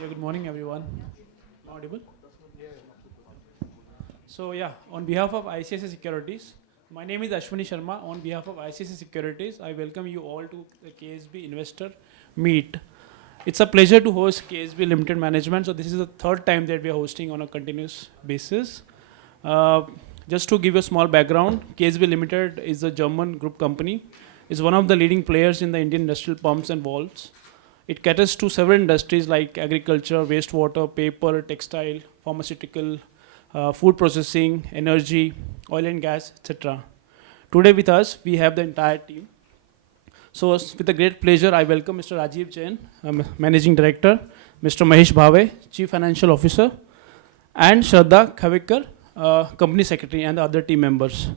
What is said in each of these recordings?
Yeah, good morning, everyone. Audible? So, yeah, on behalf of ICICI Securities, my name is Ashwini Sharma. On behalf of ICICI Securities, I welcome you all to the KSB Investor Meet. It's a pleasure to host KSB Limited Management. So, this is the third time that we are hosting on a continuous basis. Uh, just to give you a small background, KSB Limited is a German group company. Is one of the leading players in the Indian industrial pumps and valves. It caters to several industries like agriculture, wastewater, paper, textile, pharmaceutical, food processing, energy, oil and gas, etc. Today with us, we have the entire team. So, with a great pleasure, I welcome Mr. Rajiv Jain, Managing Director, Mr. Mahesh Bhave, Chief Financial Officer, and Shraddha Khavekar, Company Secretary, and the other team members.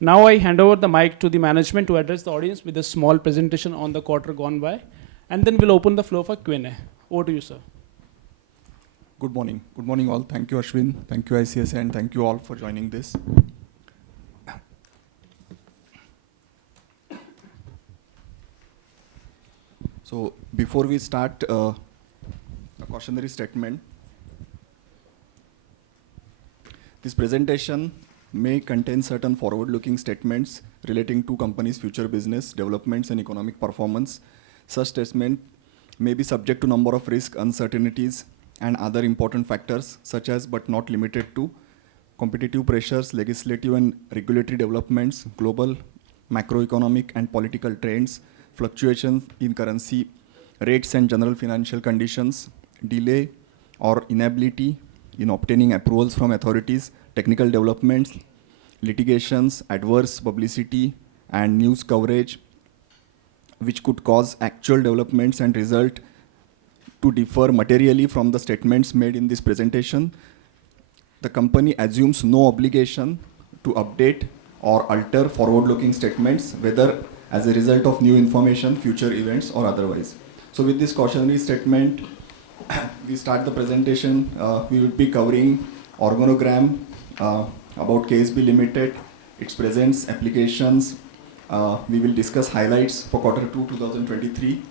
Now I hand over the mic to the management to address the audience with a small presentation on the quarter gone by, and then we'll open the floor for Q&A. Over to you, sir. Good morning. Good morning, all. Thank you, Ashwin. Thank you, ICSA, and thank you all for joining this. So, before we start, a cautionary statement. This presentation may contain certain forward-looking statements relating to company's future business, developments, and economic performance. Such statement may be subject to number of risks, uncertainties, and other important factors, such as but not limited to competitive pressures, legislative and regulatory developments, global macroeconomic and political trends, fluctuations in currency rates and general financial conditions, delay or inability in obtaining approvals from authorities, technical developments, litigations, adverse publicity, and news coverage, which could cause actual developments and result to differ materially from the statements made in this presentation. The company assumes no obligation to update or alter forward-looking statements, whether as a result of new information, future events, or otherwise. So with this cautionary statement, we start the presentation. We will be covering organogram about KSB Limited, its presence, applications. We will discuss highlights for quarter 2, 2023,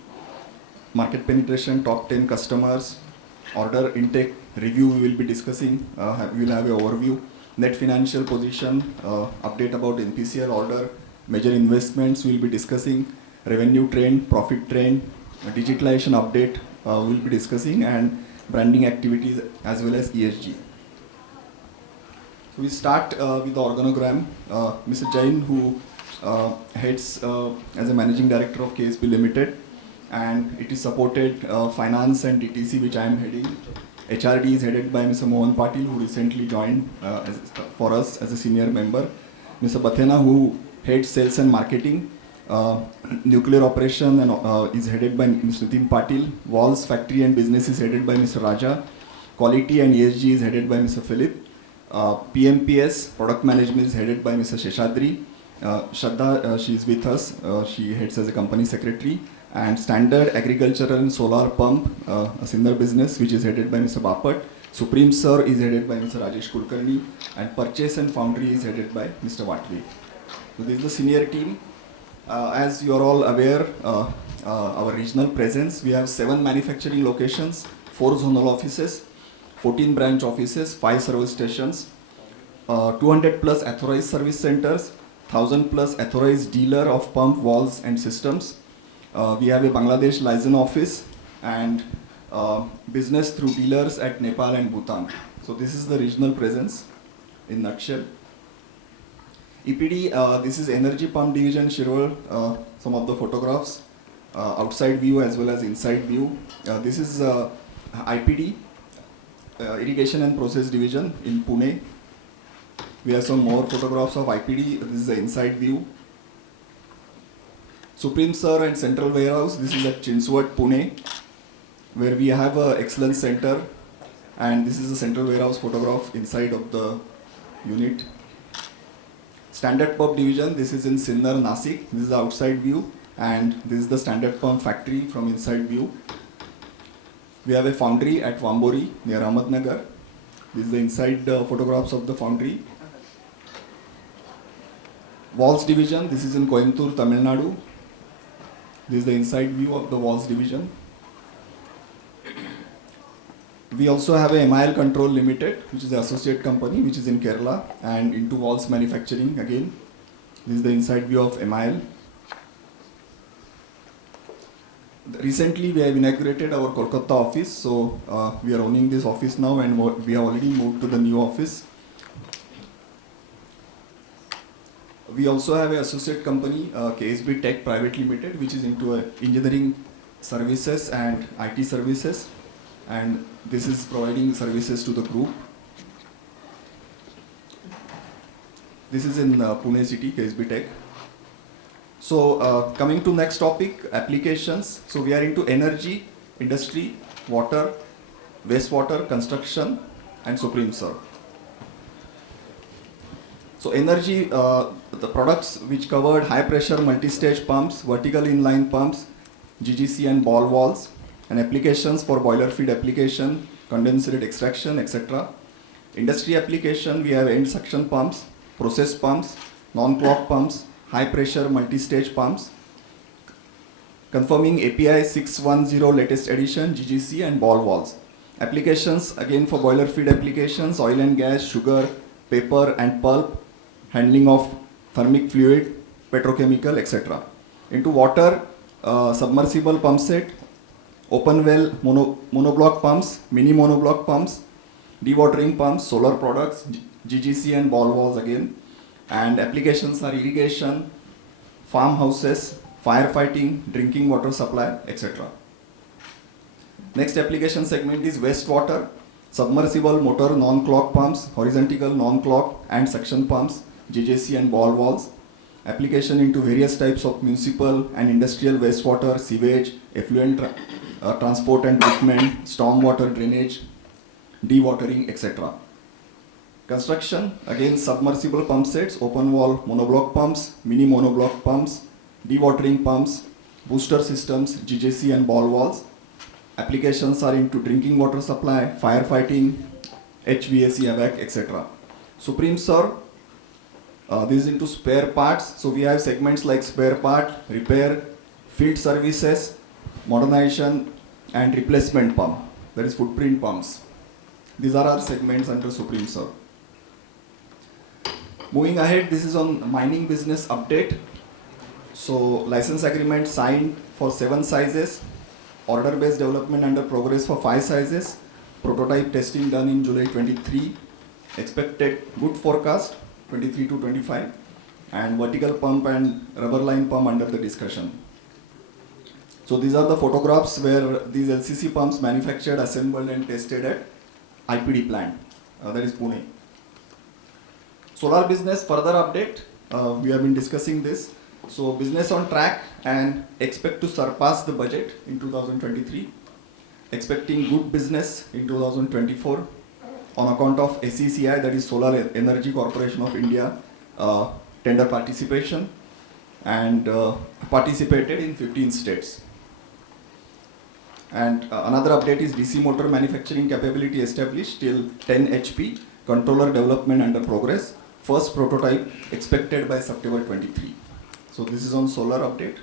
market penetration, top 10 customers, order intake review we will be discussing. We will have an overview, net financial position, update about NPCL order, major investments we will be discussing, revenue trend, profit trend, digitalization update we will be discussing, and branding activities as well as ESG. So we start with the organogram. Mr. Jain, who heads as a managing director of KSB Limited, and it is supported finance and DTC, which I am heading. HRD is headed by Mr. Mohan Patil, who recently joined for us as a senior member. Mr. Bathena, who heads sales and marketing. Nuclear operation and is headed by Mr. Nitin Patil. Walls factory and business is headed by Mr. Raja. Quality and ESG is headed by Mr. Philip. PMPS, product management, is headed by Mr. Sheshadri. Shraddha, she is with us. She heads as a company secretary. And standard agricultural and solar pump, a similar business, which is headed by Mr. Bapat. Supreme Sir is headed by Mr. Rajesh Kulkarni. And purchase and foundry is headed by Mr. Watwe. So this is the senior team. As you are all aware, our regional presence, we have 7 manufacturing locations, 4 zonal offices, 14 branch offices, 5 service stations, 200 plus authorized service centers, 1000 plus authorized dealer of pump, valves and systems. We have a Bangladesh license office and business through dealers at Nepal and Bhutan. So this is the regional presence in nutshell. EPD, this is Energy Pump Division, Shirwal, some of the photographs, outside view as well as inside view. This is IPD, Irrigation and Process Division in Pune. We have some more photographs of IPD. This is the inside view. Supreme Sir and Central Warehouse, this is at Chinswad, Pune, where we have an excellence center, and this is the Central Warehouse photograph inside of the unit. Standard Pump Division, this is in Sinnar, Nasik. This is the outside view, and this is the Standard Pump factory from inside view. We have a foundry at Vambori near Ahmednagar. This is the inside photographs of the foundry. Walls Division, this is in Coimbatore, Tamil Nadu. This is the inside view of the Walls Division. We also have a MIL Control Limited, which is the associate company, which is in Kerala and into valves manufacturing again. This is the inside view of MIL. Recently, we have inaugurated our Kolkata office, so we are owning this office now, and we have already moved to the new office. We also have an associate company, KSB Tech Private Limited, which is into engineering services and IT services, and this is providing services to the group. This is in Pune city, KSB Tech. So coming to next topic, applications. So we are into energy, industry, water, wastewater, construction, and Supreme Serve. So energy, the products which covered high pressure multi-stage pumps, vertical inline pumps, GGC and ball valves, and applications for boiler feed application, condensate extraction, etc. Industry application, we have end suction pumps, process pumps, non-clog pumps, high pressure multi-stage pumps, confirming API 610 latest edition, GGC and ball valves. Applications again for boiler feed applications, oil and gas, sugar, paper and pulp, handling of thermic fluid, petrochemical, etc. Into water, submersible pump set, open well monoblock pumps, mini monoblock pumps, dewatering pumps, solar products, GGC and ball valves again. And applications are irrigation, farmhouses, firefighting, drinking water supply, etc. Next application segment is wastewater, submersible motor non-clog pumps, horizontal non-clog and suction pumps, GJC and ball valves. Application into various types of municipal and industrial wastewater, sewage, effluent transport and treatment, stormwater drainage, dewatering, etc. Construction, again submersible pump sets, open wall monoblock pumps, mini monoblock pumps, dewatering pumps, booster systems, GJC and ball valves. Applications are into drinking water supply, firefighting, HVAC, AVAC, etc. Supreme Serve, this is into spare parts. So we have segments like spare part, repair, field services, modernization, and replacement pump, that is footprint pumps. These are our segments under Supreme Serve. Moving ahead, this is on mining business update. So license agreement signed for 7 sizes, order-based development under progress for 5 sizes, prototype testing done in July 23, expected good forecast 23 to 25, and vertical pump and rubber line pump under the discussion. So these are the photographs where these LCC pumps manufactured, assembled and tested at IPD plant, that is Pune. Solar business further update, we have been discussing this. So business on track and expect to surpass the budget in 2023. Expecting good business in 2024 on account of SECI, that is Solar Energy Corporation of India, tender participation, and participated in 15 states. And another update is DC motor manufacturing capability established till 10 HP, controller development under progress, first prototype expected by September 23. So this is on solar update.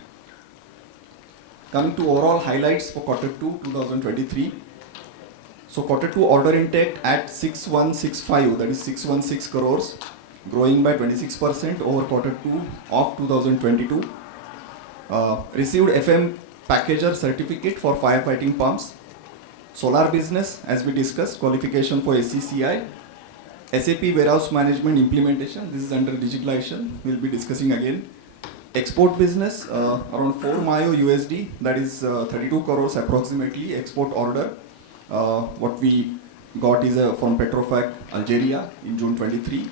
Coming to overall highlights for quarter 2 2023. So quarter 2 order intake at 6165, that is 616 crores, growing by 26% over quarter 2 of 2022. Received FM packager certificate for firefighting pumps. Solar business, as we discussed, qualification for SECI. SAP warehouse management implementation, this is under digitalization, we'll be discussing again. Export business, around 4 Mayo USD, that is 32 crores approximately export order. What we got is from Petrofac, Algeria in June 23.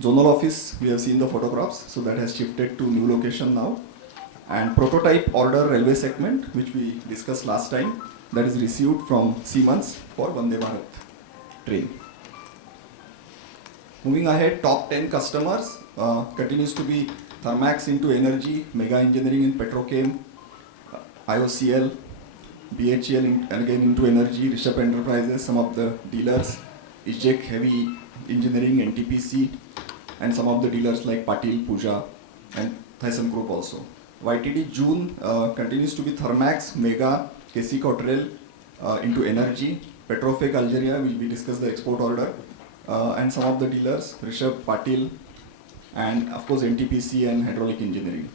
Zonal office, we have seen the photographs, so that has shifted to new location now. And prototype order railway segment, which we discussed last time, that is received from Siemens for Vande Bharat train. Moving ahead, top 10 customers continues to be Thermax into energy, Mega Engineering in Petrochem, IOCL, BHEL again into energy, Rishabh Enterprises, some of the dealers, IJEC Heavy Engineering, NTPC, and some of the dealers like Patil, Pooja, and Thyssen Group also. YTD June continues to be Thermax, Mega, KC Cottrell, into energy. Petrofec Algeria, we discussed the export order. And some of the dealers, Rishabh Patil, and of course NTPC and hydraulic engineering.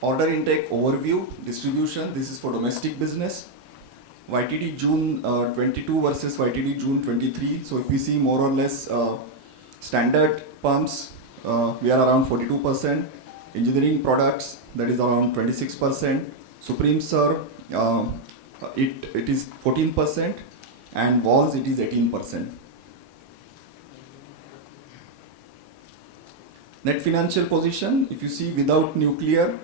Order intake overview, distribution, this is for domestic business. YTD June 22 versus YTD June 23. So if we see more or less standard pumps, we are around 42%. Engineering products, that is around 26%. Supreme Serve, it is 14%. And valves, it is 18%. Net financial position, if you see without nuclear,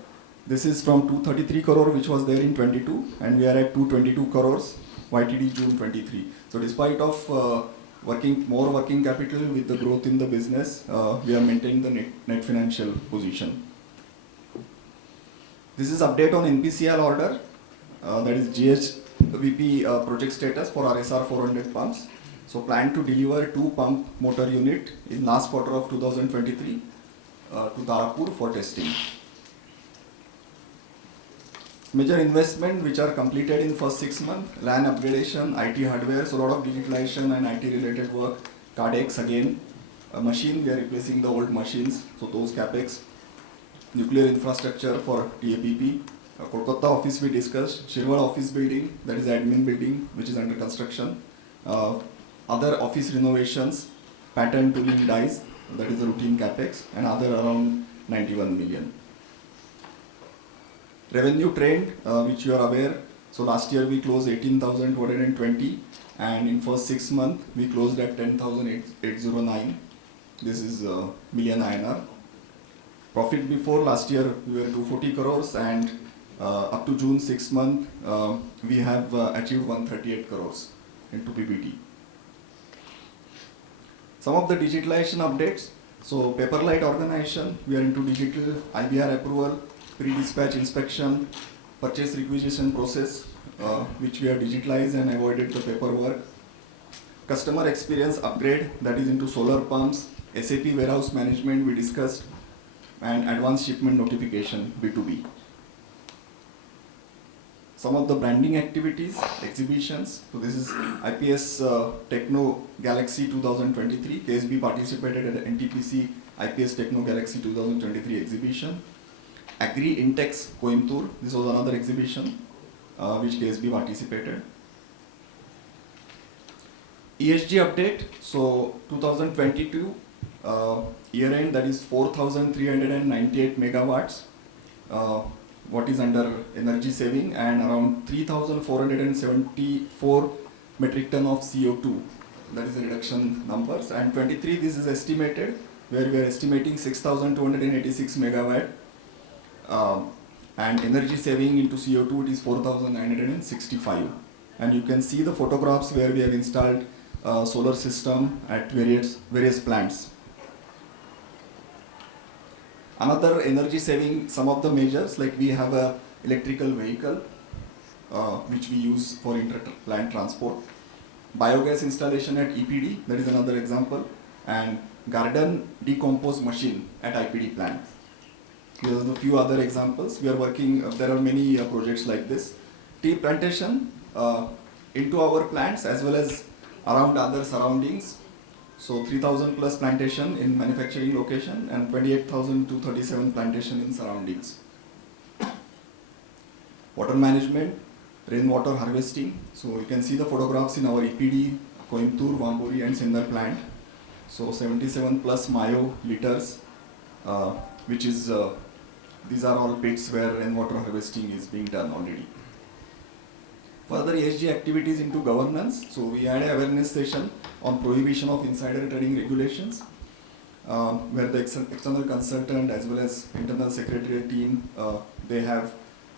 this is from 233 crore which was there in 22 and we are at 222 crores YTD June 23. So despite of more working capital with the growth in the business, we are maintaining the net financial position. This is update on NPCL order, that is GHVP project status for RSR 400 pumps. So plan to deliver 2 pump motor unit in last quarter of 2023 to Tarapur for testing. Major investment which are completed in first 6 months, LAN upgradation, IT hardware, so a lot of digitalization and IT related work, cardex again, a machine, we are replacing the old machines, so those capex, nuclear infrastructure for TAPP, Kolkata office we discussed, Shirwal office building, that is admin building which is under construction, other office renovations, pattern tooling dies, that is the routine capex, and other around 91 million. Revenue trend, which you are aware, so last year we closed 18,220 and in first 6 months we closed at 10,809. This is million INR. Profit before last year we were 240 crores and up to June 6 month we have achieved 138 crores into PBT. Some of the digitalization updates, so Paperlight organization, we are into digital IBR approval, pre-dispatch inspection, purchase requisition process, which we have digitalized and avoided the paperwork. Customer experience upgrade, that is into solar pumps, SAP warehouse management we discussed, and advanced shipment notification, B2B. Some of the branding activities, exhibitions, so this is IPS Techno Galaxy 2023, KSB participated at NTPC IPS Techno Galaxy 2023 exhibition. Agri Intex Coimbatore, this was another exhibition which KSB participated. ESG update, so 2022 year end, that is 4,398 megawatts, what is under energy saving, and around 3,474 metric ton of CO2, that is the reduction numbers, and 23 this is estimated, where we are estimating 6,286 megawatt. And energy saving into CO2 it is 4,965, and you can see the photographs where we have installed solar system at various plants. Another energy saving, some of the measures, like we have a electrical vehicle which we use for inter-plant transport, biogas installation at EPD, that is another example, and garden decompose machine at IPD plant. There are a few other examples. We are working, there are many projects like this. Tea plantation into our plants as well as around other surroundings. So 3,000 plus plantation in manufacturing location and 28,237 plantation in surroundings. Water management, rainwater harvesting. So you can see the photographs in our EPD, Coimbatore, Vamburi and Sindar plant. So 77 plus Mayo liters, which is these are all pits where rainwater harvesting is being done already. Further ESG activities into governance. So we had an awareness session on prohibition of insider trading regulations, where the external consultant as well as internal secretariat team, they have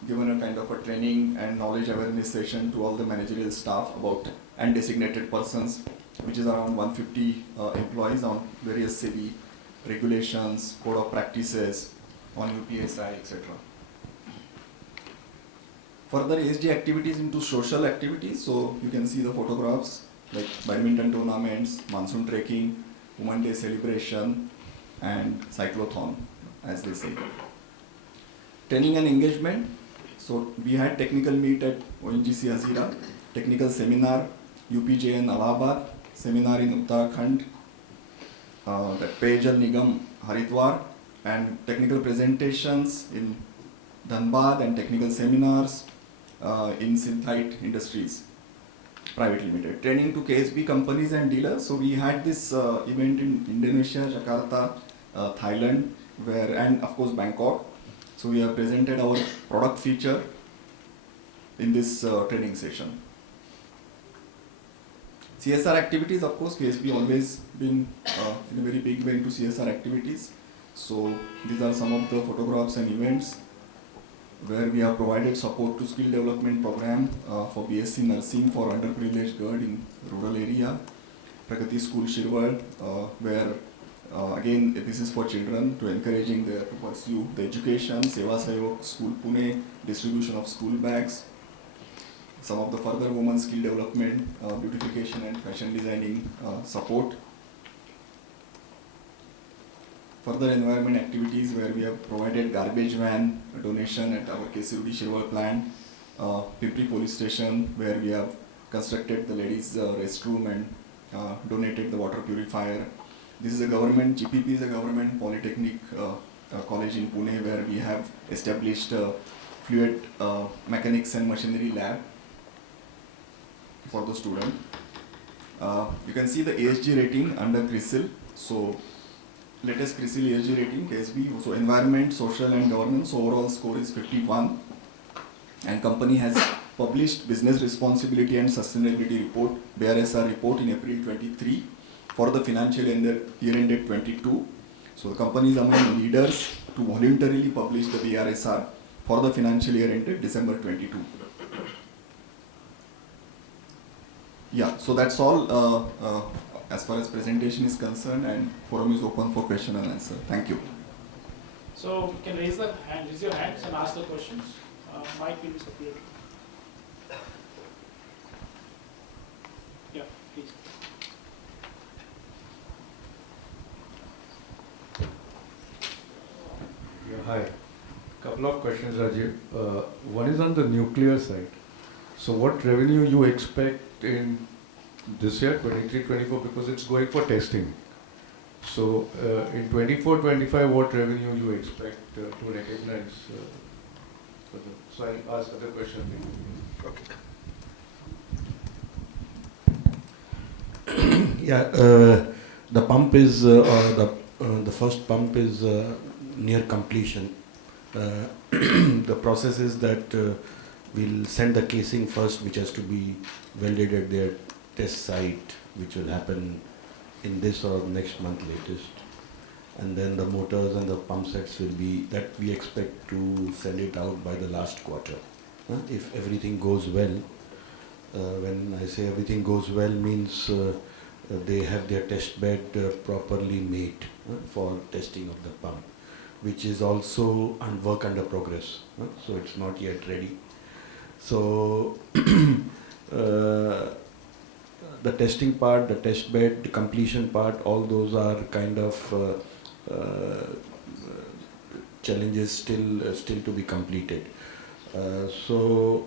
given a kind of a training and knowledge awareness session to all the managerial staff about and designated persons, which is around 150 employees on various SEBI regulations, code of practices, on UPSI, etc. Further ESG activities into social activities, so you can see the photographs like badminton tournaments, monsoon trekking, Women's Day celebration, and cyclothon, as they say. Training and engagement, So we had technical meet at ONGC Hazira, technical seminar, UPJN Allahabad, seminar in Uttarakhand, that Payjal Nigam Haridwar, and technical presentations in Dhanbad and technical seminars in Synthite Industries Private Limited. Training to KSB companies and dealers. So we had this event in Indonesia, Jakarta, Thailand, and of course Bangkok. So we have presented our product feature in this training session. CSR activities, of course, KSB always been in a very big way into CSR activities. So these are some of the photographs and events where we have provided support to skill development program for BSc Nursing for underprivileged girl in rural area. Pragati School Shirwal, where again this is for children to encouraging them to pursue the education. Seva Sayog School Pune, distribution of school bags. Some of the further women's skill development, beautification and fashion designing support. Further environment activities where we have provided garbage van donation at our KSB Shirwal plant, Pimpri police station where we have constructed the ladies restroom and donated the water purifier. This is a government, GPP is a government polytechnic college in Pune where we have established fluid mechanics and machinery lab for the student. You can see the ESG rating under CRISIL. So latest CRISIL ESG rating, KSB, so environment, social and governance, overall score is 51. And company has published business responsibility and sustainability report, BRSR report in April 23 for the financial year ended 22. So the company is among leaders to voluntarily publish the BRSR for the financial year ended December 22. Yeah, so that's all as far as presentation is concerned, and forum is open for question and answer. Thank you. So you can raise your hands and ask the questions. Mic will be supplied. Yeah, please. Yeah, hi. Couple of questions, Rajiv. One is on the nuclear side. So what revenue you expect in this year, 23-24, because it's going for testing. So in 24-25, what revenue you expect to recognize? So I'll ask other question. Okay. Yeah, the pump is, the first pump is near completion. The process is that we'll send the casing first, which has to be welded at their test site, which will happen in this or next month latest. And then the motors and the pump sets will be, that we expect to send it out by the last quarter. If everything goes well, when I say everything goes well means they have their test bed properly made for testing of the pump, which is also work under progress, so it's not yet ready. So the testing part, the test bed, the completion part, all those are kind of challenges still to be completed. So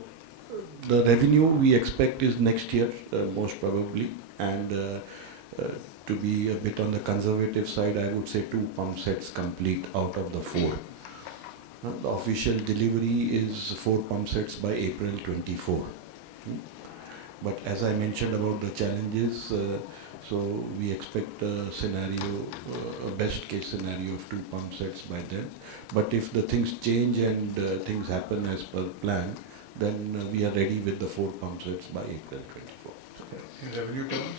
the revenue we expect is next year, most probably, and to be a bit on the conservative side, I would say 2 pump sets complete out of the 4. The official delivery is 4 pump sets by April 24. But as I mentioned about the challenges, so we expect a scenario, a best case scenario of 2 pump sets by then. But if the things change and things happen as per plan, then we are ready with the 4 pump sets by April 24. In revenue terms?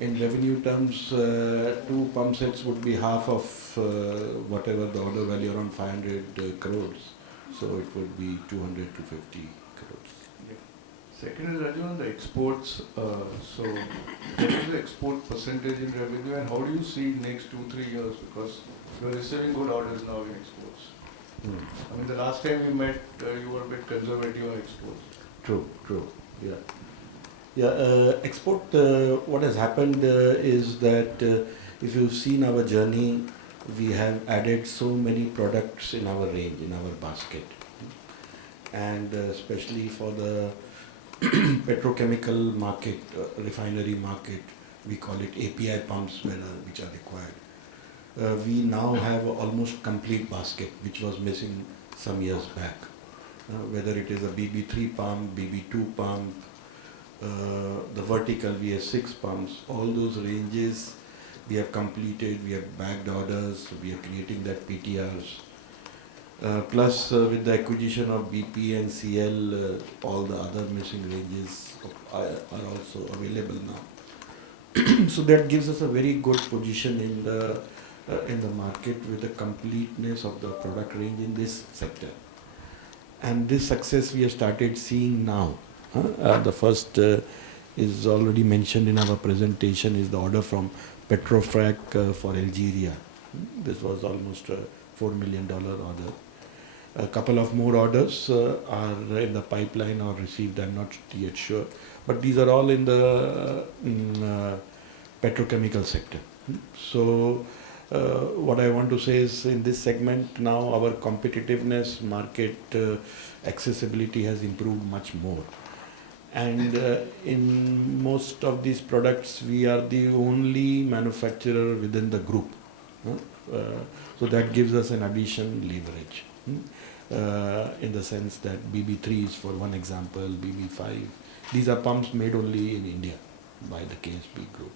In revenue terms, 2 pump sets would be half of whatever the order value, around 500 crores. So it would be 200 to 50 crores. Second is Rajiv on the exports. So what is the export percentage in revenue, and how do you see next 2-3 years? Because you are receiving good orders now in exports. I mean, the last time we met, you were a bit conservative on exports. True, yeah. Yeah, export, what has happened is that if you've seen our journey, we have added so many products in our range, in our basket. and especially for the petrochemical market, refinery market, we call it API pumps which are required. We now have almost complete basket, which was missing some years back. Whether it is a BB3 pump, BB2 pump, the vertical VS6 pumps, all those ranges we have completed, we have bagged orders, we are creating that PTRs. Plus with the acquisition of BP and CL, all the other missing ranges are also available now. So that gives us a very good position in the market with the completeness of the product range in this sector. And this success we have started seeing now. The first is already mentioned in our presentation, is the order from Petrofrac for Algeria. This was almost a $4 million order. A couple of more orders are in the pipeline or received, I'm not yet sure. But these are all in the petrochemical sector. So what I want to say is, in this segment now our competitiveness, market accessibility has improved much more. And in most of these products we are the only manufacturer within the group. So that gives us an additional leverage. In the sense that BB3 is, for one example, BB5. These are pumps made only in India by the KSB group.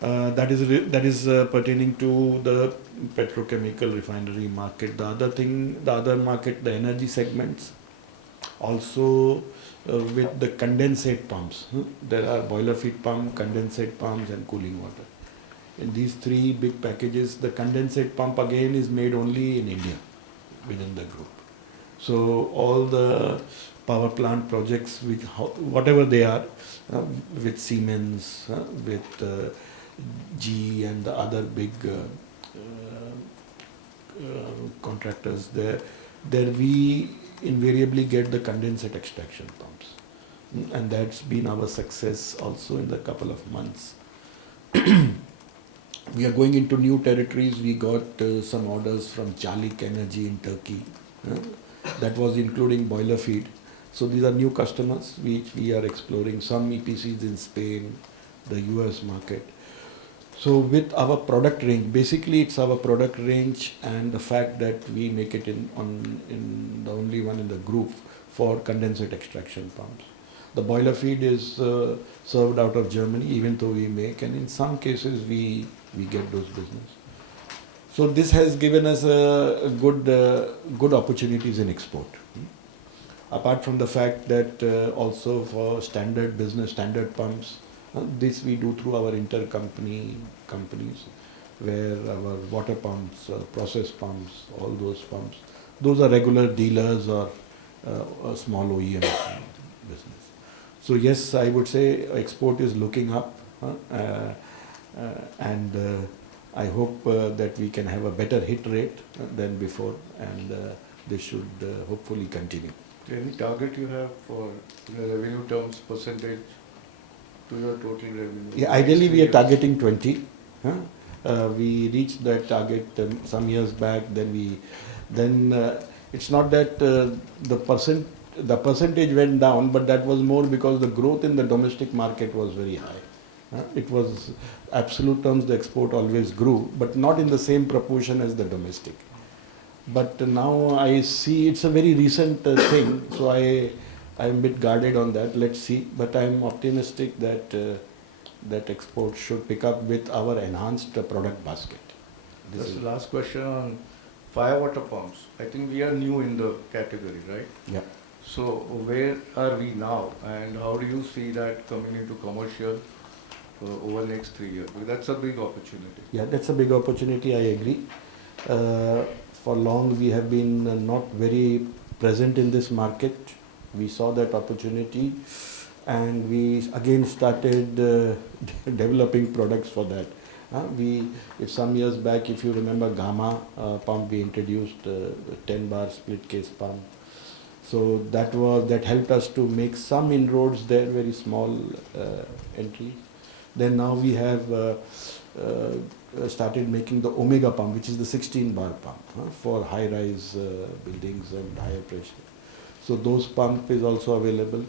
That is pertaining to the petrochemical refinery market. The other market, the energy segments, also with the condensate pumps. There are boiler feed pump, condensate pumps, and cooling water. In these three big packages, the condensate pump again is made only in India within the group. So all the power plant projects, which whatever they are, with Siemens, with GE and the other big contractors there we invariably get the condensate extraction pumps. And that's been our success also in the couple of months. We are going into new territories. We got some orders from Çalik Energy in Turkey. That was including boiler feed. So these are new customers which we are exploring. Some EPCs in Spain, the US market. So with our product range, basically it's our product range and the fact that we make it in the only one in the group for condensate extraction pumps. The boiler feed is served out of Germany, even though we make, and in some cases we get those business. So this has given us a good opportunities in export. Apart from the fact that also for standard business, standard pumps, this we do through our intercompany companies, where our water pumps, process pumps, all those pumps, those are regular dealers or a small OEM business. So yes, I would say export is looking up, and I hope that we can have a better hit rate than before, and this should hopefully continue. Any target you have for revenue terms, percentage to your total revenue? Yeah, ideally we are targeting 20. We reached that target some years back. Then it's not that the percentage went down, but that was more because the growth in the domestic market was very high. It was absolute terms, the export always grew, but not in the same proportion as the domestic. But now I see it's a very recent thing, so I'm a bit guarded on that. Let's see. But I'm optimistic that that export should pick up with our enhanced product basket. Just the last question on fire water pumps. I think we are new in the category, right? Yeah. So where are we now, and how do you see that coming into commercial over the next 3 years? Because that's a big opportunity. Yeah, that's a big opportunity. I agree. For long we have been not very present in this market. We saw that opportunity, and we again started developing products for that. If some years back, if you remember, Gamma pump we introduced, 10 bar split case pump. So that helped us to make some inroads there, very small entry. Then now we have started making the Omega pump, which is the 16 bar pump for high-rise buildings and higher pressure. So those pump is also available.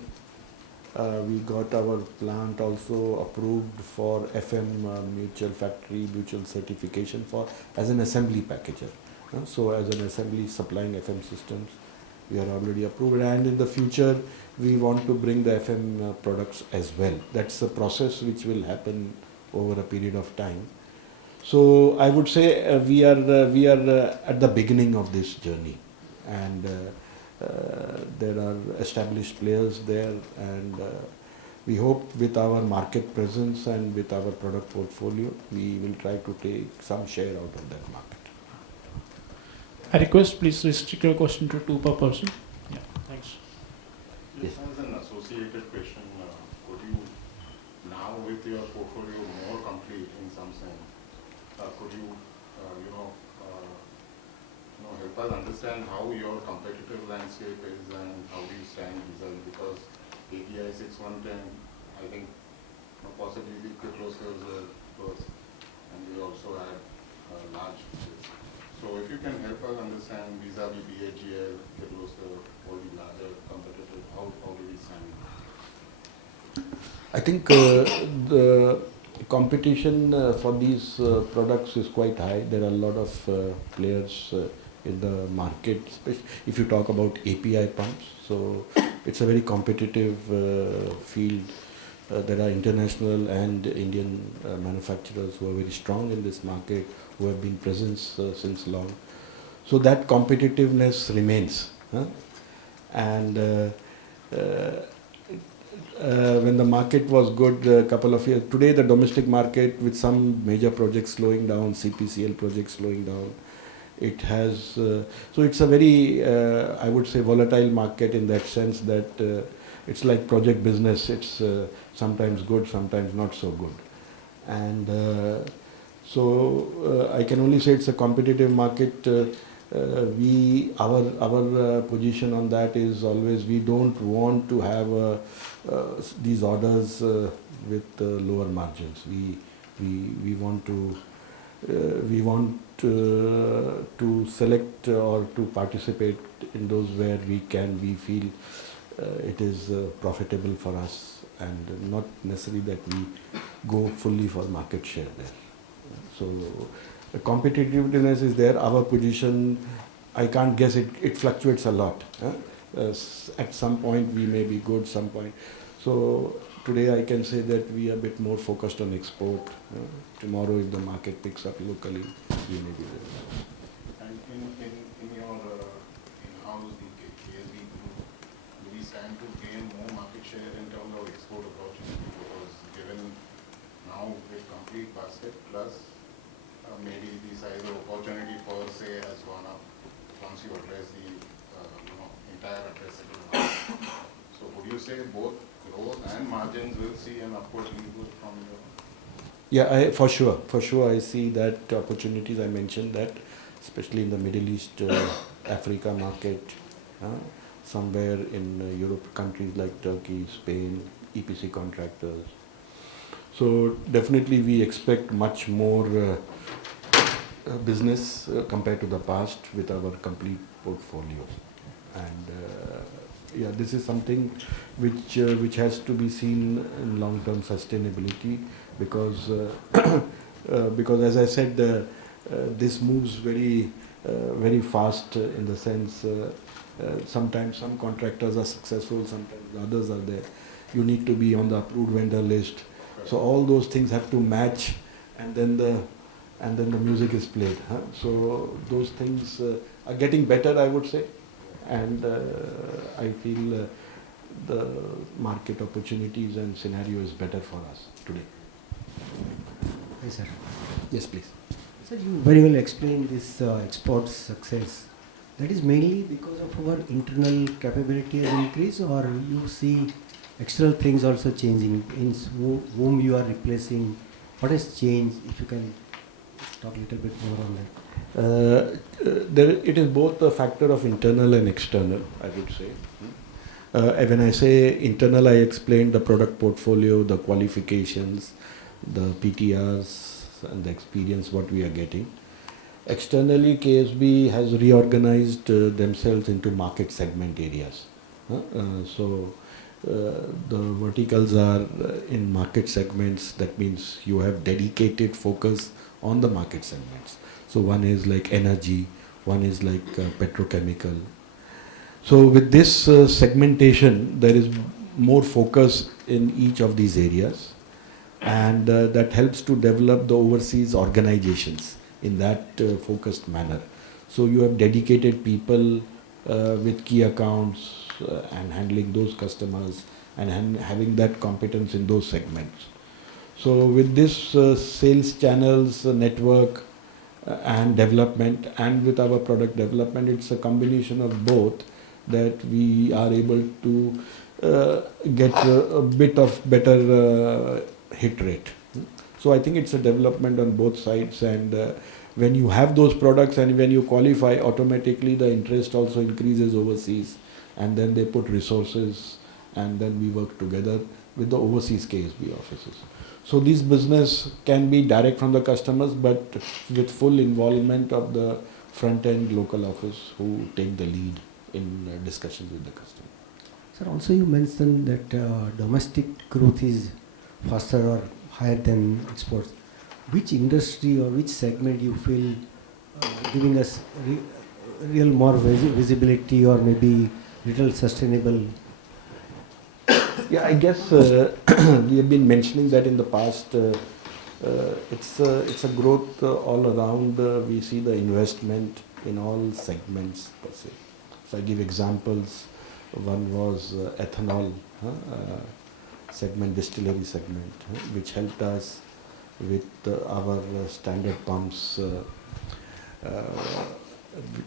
We got our plant also approved for FM mutual certification for as an assembly packager. So as an assembly supplying FM systems, we are already approved, and in the future we want to bring the FM products as well. That's a process which will happen over a period of time. So I would say we are at the beginning of this journey, and there are established players there, and we hope with our market presence and with our product portfolio, we will try to take some share out of that market. I request please restrict your question to 2 per person. Yeah, thanks. This is an associated question. Could you, now with your portfolio more complete in some sense, could you, help us understand how your competitive landscape is and how do you stand vis-a-vis, because API 6110, I think possibly the Kirloskers were first, and we also had large ships. So if you can help us understand vis-a-vis BHGL, Kirlosker, all the larger competitors, how do we stand? I think the competition for these products is quite high. There are a lot of players in the market, especially if you talk about API pumps. So it's a very competitive field. There are international and Indian manufacturers who are very strong in this market, who have been present since long. So that competitiveness remains. And when the market was good a couple of years, today the domestic market with some major projects slowing down, CPCL projects slowing down, it has, so it's a very, I would say, volatile market in that sense that it's like project business. It's sometimes good, sometimes not so good. And so I can only say it's a competitive market. Our position on that is always we don't want to have these orders with lower margins. We want to select or to participate in those where we feel it is profitable for us, and not necessarily that we go fully for market share there. So the competitiveness is there. Our position, I can't guess it. It fluctuates a lot. At some point we may be good, some point. So today I can say that we are a bit more focused on export. Tomorrow, if the market picks up locally, we may be there. And in your in-house, the KSB group, do we stand to gain more market share in terms of export opportunity? Because given now with complete basket plus maybe the size of opportunity per se has gone up once you address the entire addressable market. So would you say both growth and margins will see an upward lever from your? Yeah, for sure I see that opportunities. I mentioned that, especially in the Middle East, Africa market, somewhere in Europe, countries like Turkey, Spain, EPC contractors. So definitely we expect much more business compared to the past with our complete portfolio. And this is something which has to be seen in long-term sustainability, because as I said, this moves very fast in the sense sometimes some contractors are successful, sometimes others are there. You need to be on the approved vendor list. So all those things have to match, and then the music is played. So those things are getting better, I would say, and I feel the market opportunities and scenario is better for us today. Yes, sir. Yes, please. Sir, you very well explained this export success. That is mainly because of our internal capability has increased, or you see external things also changing, in whom you are replacing. What has changed? If you can talk a little bit more on that. It is both a factor of internal and external, I would say. When I say internal, I explained the product portfolio, the qualifications, the PTRs, and the experience what we are getting. Externally, KSB has reorganized themselves into market segment areas. The verticals are in market segments. That means you have dedicated focus on the market segments. So one is like energy, one is like petrochemical. So with this segmentation, there is more focus in each of these areas, and that helps to develop the overseas organizations in that focused manner. So you have dedicated people with key accounts and handling those customers and having that competence in those segments. So with this sales channels, network and development, and with our product development, it's a combination of both that we are able to get a bit of better hit rate. So I think it's a development on both sides, and when you have those products and when you qualify, automatically the interest also increases overseas, and then they put resources, and then we work together with the overseas KSB offices. So this business can be direct from the customers, but with full involvement of the front-end local office who take the lead in discussions with the customer. Sir, also you mentioned that domestic growth is faster or higher than exports. Which industry or which segment you feel giving us real more visibility or maybe little sustainable? Yeah, I guess we have been mentioning that in the past. It's a growth all around. We see the investment in all segments per se. So I give examples. One was ethanol segment, distillery segment, which helped us with our standard pumps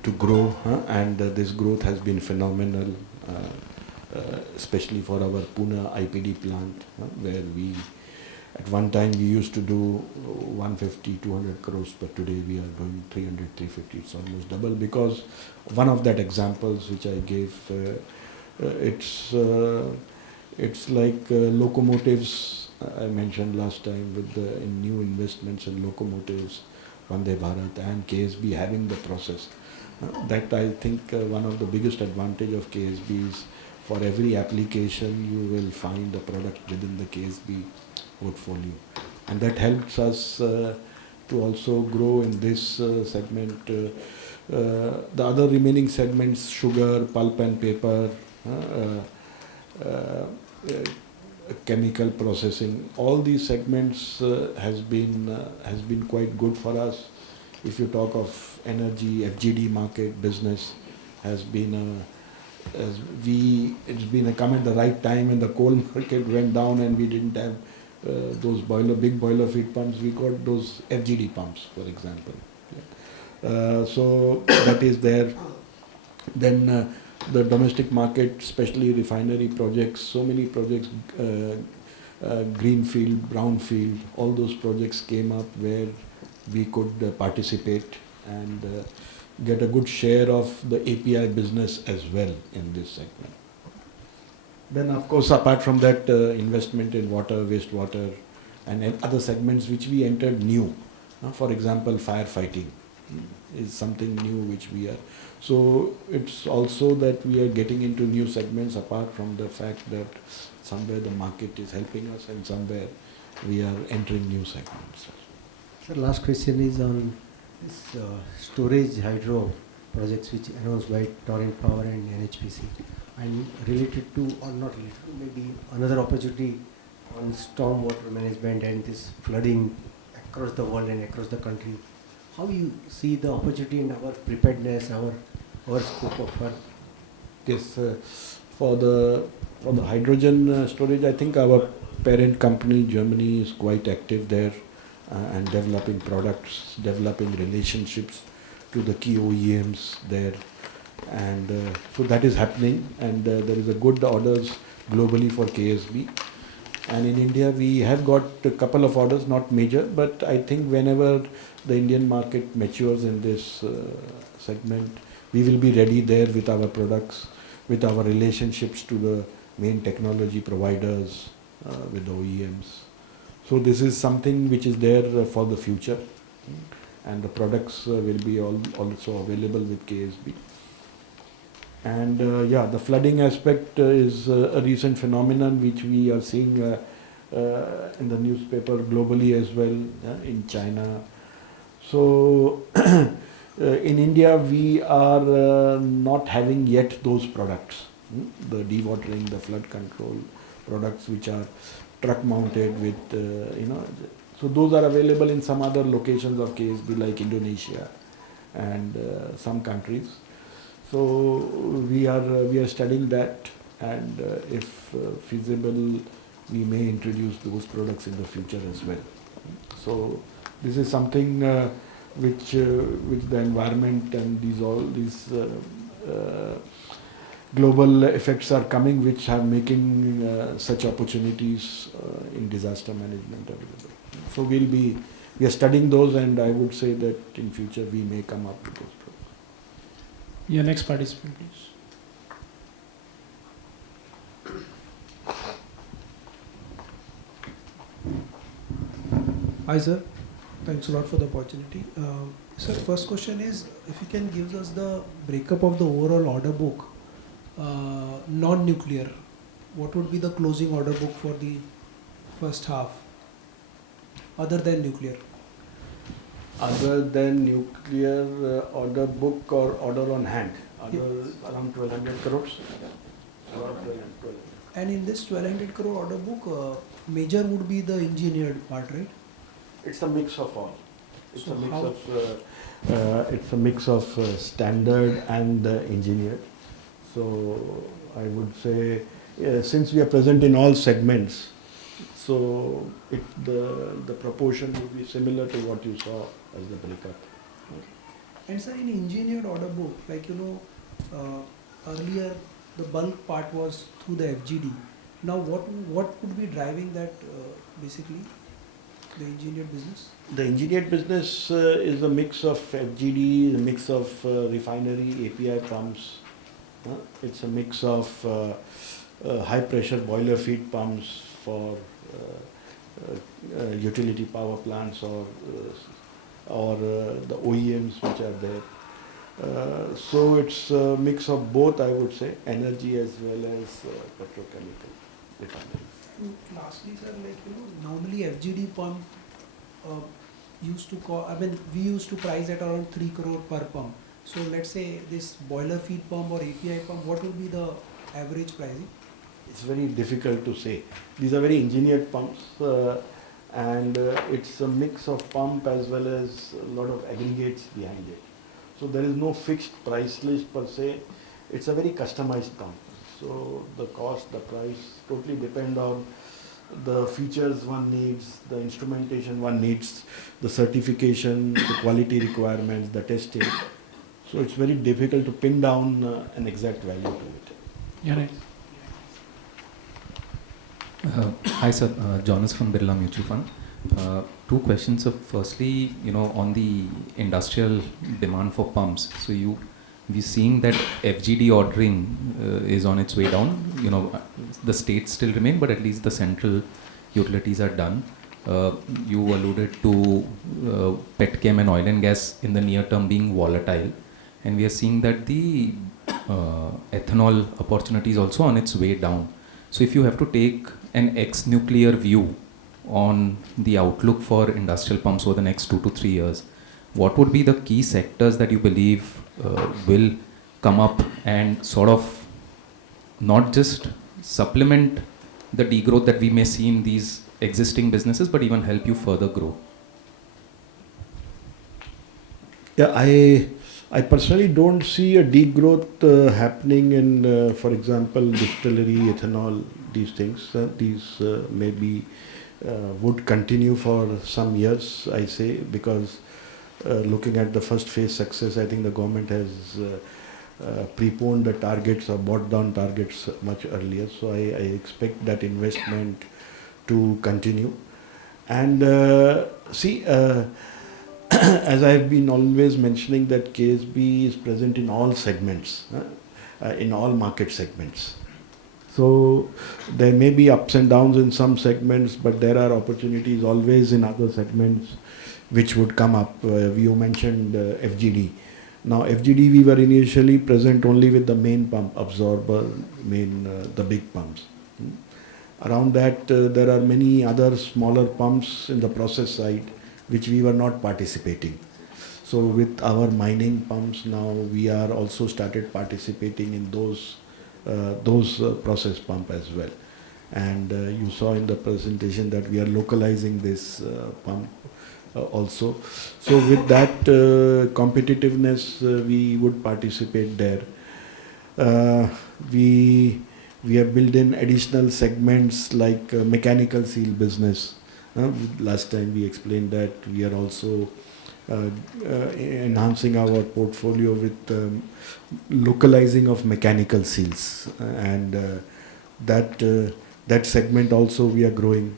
to grow, and this growth has been phenomenal, especially for our Pune IPD plant, where we at one time we used to do 150, 200 crores, but today we are doing 300, 350. It's almost double, because one of that examples which I gave, it's like locomotives. I mentioned last time with the new investments in locomotives, Vande Bharat and KSB having the process. That I think one of the biggest advantage of KSB is for every application you will find the product within the KSB portfolio, and that helps us to also grow in this segment. The other remaining segments, sugar, pulp and paper, chemical processing, all these segments has been quite good for us. If you talk of energy, FGD market business has been it's been come at the right time when the coal market went down and we didn't have those big boiler feed pumps. We got those FGD pumps, for example. So that is there. Then the domestic market, especially refinery projects, so many projects, greenfield, brownfield, all those projects came up where we could participate and get a good share of the API business as well in this segment. Then of course, apart from that, investment in water, wastewater and other segments which we entered new. For example, firefighting is something new which we are. So it's also that we are getting into new segments, apart from the fact that somewhere the market is helping us and somewhere we are entering new segments. Sir, last question is on this storage hydro projects which announced by Torrent Power and NHPC, and related to, or not related to, maybe another opportunity on storm water management and this flooding across the world and across the country. How you see the opportunity in our preparedness, our scope of work? Yes, for the hydrogen storage, I think our parent company Germany is quite active there and developing products, developing relationships to the key OEMs there, and so that is happening, and there is a good orders globally for KSB. And in India, we have got a couple of orders, not major, but I think whenever the Indian market matures in this segment, we will be ready there with our products, with our relationships to the main technology providers, with the OEMs. So this is something which is there for the future, and the products will be also available with KSB. And yeah, the flooding aspect is a recent phenomenon which we are seeing in the newspaper globally as well, in China. So in India we are not having yet those products, the dewatering, the flood control products which are truck mounted with, so those are available in some other locations of KSB like Indonesia and some countries. So we are studying that, and if feasible, we may introduce those products in the future as well. So this is something which the environment and these global effects are coming, which are making such opportunities in disaster management available. So we are studying those, and I would say that in future we may come up with those products. Yeah, next participant, please. Hi sir, thanks a lot for the opportunity. Sir, first question is if you can give us the breakup of the overall order book, non-nuclear, what would be the closing order book for the first half, other than nuclear? Other than nuclear order book or order on hand, Yeah. around 1200 crores. Around 1200. And in this 1200 crore order book, major would be the engineered part, right? It's a mix of all. It's So a mix how- of standard and engineered. So I would say, since we are present in all segments, so the proportion would be similar to what you saw as the breakup. And sir, in engineered order book, like earlier the bulk part was through the FGD. Now what would be driving that basically, the engineered business? The engineered business is a mix of FGD, a mix of refinery, API pumps. It's a mix of high pressure boiler feed pumps for utility power plants or the OEMs which are there. So it's a mix of both, I would say, energy as well as petrochemical refineries. And lastly, sir, normally FGD pump used to we used to price at around 3 crore per pump. So let's say this boiler feed pump or API pump, what would be the average pricing? It's very difficult to say. These are very engineered pumps, and it's a mix of pump as well as a lot of aggregates behind it. So there is no fixed price list per se. It's a very customized pump. So the cost, the price totally depend on the features one needs, the instrumentation one needs, the certification, the quality requirements, the testing. So it's very difficult to pin down an exact value to it. Yeah, right. Hi sir, Jonas from Birla Mutual Fund. Two questions. So firstly, on the industrial demand for pumps. So we're seeing that FGD ordering is on its way down. The states still remain, but at least the central utilities are done. You alluded to petchem and oil and gas in the near term being volatile, and we are seeing that the ethanol opportunity is also on its way down. So if you have to take an ex-nuclear view on the outlook for industrial pumps over the next 2 to 3 years, what would be the key sectors that you believe will come up and sort of not just supplement the degrowth that we may see in these existing businesses, but even help you further grow? Yeah, I personally don't see a degrowth happening in, for example, distillery, ethanol, these things. These maybe would continue for some years, I say, because looking at the first phase success, I think the government has preponed the targets or brought down targets much earlier. So I expect that investment to continue. And as I have been always mentioning that KSB is present in all segments, in all market segments. So there may be ups and downs in some segments, but there are opportunities always in other segments which would come up. You mentioned FGD. Now FGD, we were initially present only with the main pump absorber, the big pumps. Around that, there are many other smaller pumps in the process side which we were not participating. So with our mining pumps now, we are also started participating in those process pump as well. And you saw in the presentation that we are localizing this pump also. So with that competitiveness, we would participate there. We have built in additional segments like mechanical seal business. Last time we explained that we are also enhancing our portfolio with localizing of mechanical seals, and that segment also we are growing.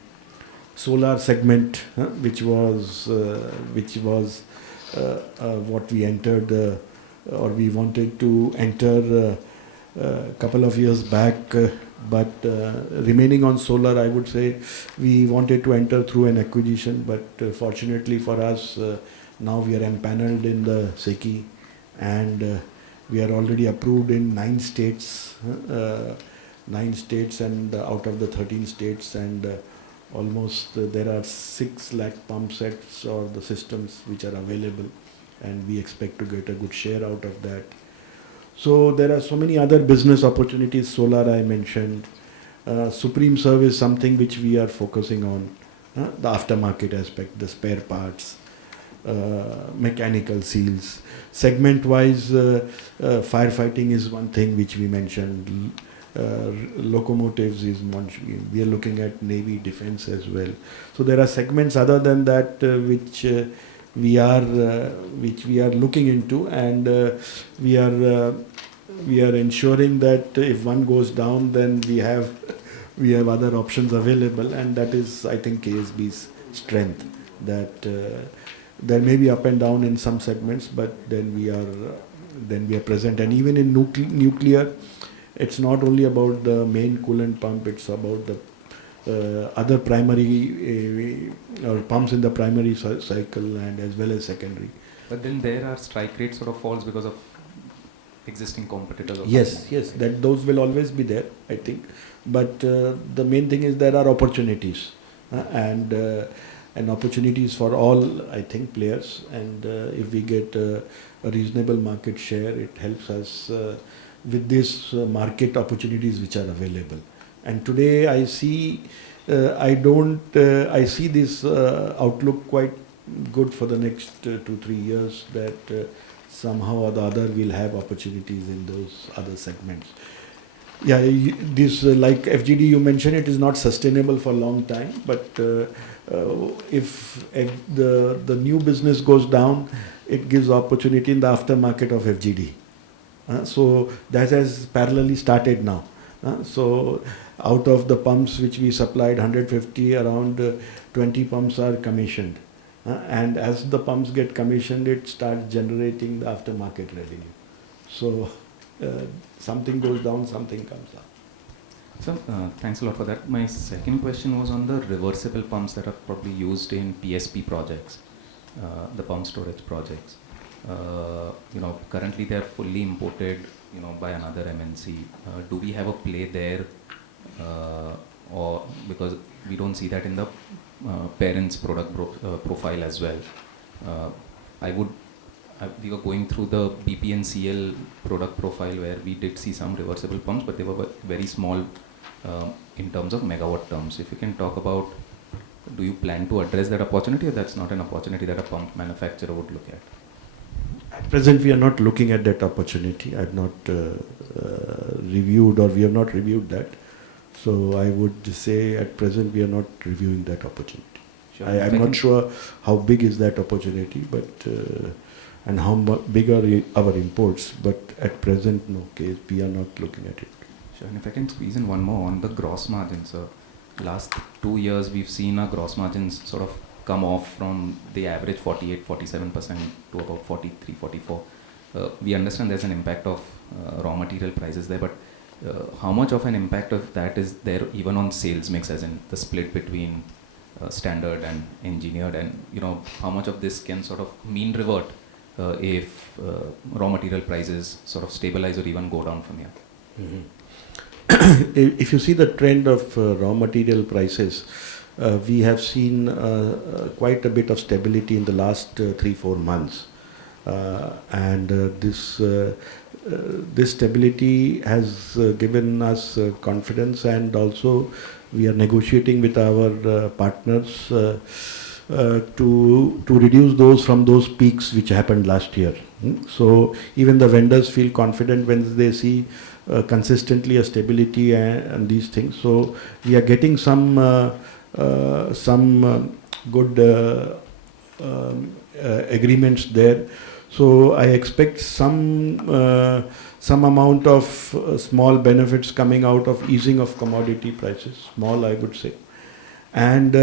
Solar segment, which was what we entered or we wanted to enter a couple of years back, but remaining on solar, I would say we wanted to enter through an acquisition, but fortunately for us, now we are empaneled in the SECI, and we are already approved in 9 states, and out of the 13 states, and almost there are 6 lakh pump sets or the systems which are available, and we expect to get a good share out of that. So there are so many other business opportunities. Solar I mentioned. Supreme Service, something which we are focusing on. The aftermarket aspect, the spare parts, mechanical seals. Segment-wise, firefighting is one thing which we mentioned. Locomotives is one. We are looking at Navy defense as well. So there are segments other than that which we are looking into, and we are ensuring that if one goes down, then we have other options available, and that is, I think, KSB's strength. That there may be up and down in some segments, but then we are present. And even in nuclear, it's not only about the main coolant pump; it's about the other primary or pumps in the primary cycle and as well as secondary. But then there are strike rate sort of falls because of existing competitors. Yes, that those will always be there, I think. But the main thing is there are opportunities, and opportunities for all, I think, players. And if we get a reasonable market share, it helps us with these market opportunities which are available. And today I see, I see this outlook quite good for the next 2-3 years, that somehow or the other we'll have opportunities in those other segments. Yeah, this like FGD you mentioned, it is not sustainable for a long time, but if the new business goes down, it gives opportunity in the aftermarket of FGD. So that has parallelly started now. So out of the pumps which we supplied 150, around 20 pumps are commissioned. And as the pumps get commissioned, it starts generating the aftermarket revenue. So something goes down, something comes up. So thanks a lot for that. My second question was on the reversible pumps that are probably used in PSP projects, the pump storage projects. Currently they are fully imported, by another MNC. Do we have a play there, or because we don't see that in the parents' product profile as well? We were going through the BPNCL product profile where we did see some reversible pumps, but they were very small in terms of megawatt terms. If you can talk about, do you plan to address that opportunity, or that's not an opportunity that a pump manufacturer would look at? At present, we are not looking at that opportunity. I have not reviewed, or we have not reviewed that. So I would say at present we are not reviewing that opportunity. Sure. I am not sure how big is that opportunity, but and how big are our imports. But at present, no case, we are not looking at it. Sure. And if I can squeeze in one more on the gross margins. Last 2 years, we've seen our gross margins sort of come off from the average 48-47% to about 43-44. We understand there's an impact of raw material prices there, but how much of an impact of that is there even on sales mix, as in the split between standard and engineered, and how much of this can sort of mean revert if raw material prices sort of stabilize or even go down from here? If you see the trend of raw material prices, we have seen quite a bit of stability in the last 3-4 months, and this stability has given us confidence, and also we are negotiating with our partners to reduce those from those peaks which happened last year. So even the vendors feel confident when they see consistently a stability and these things. So we are getting some good agreements there. So I expect some amount of small benefits coming out of easing of commodity prices, small I would say. And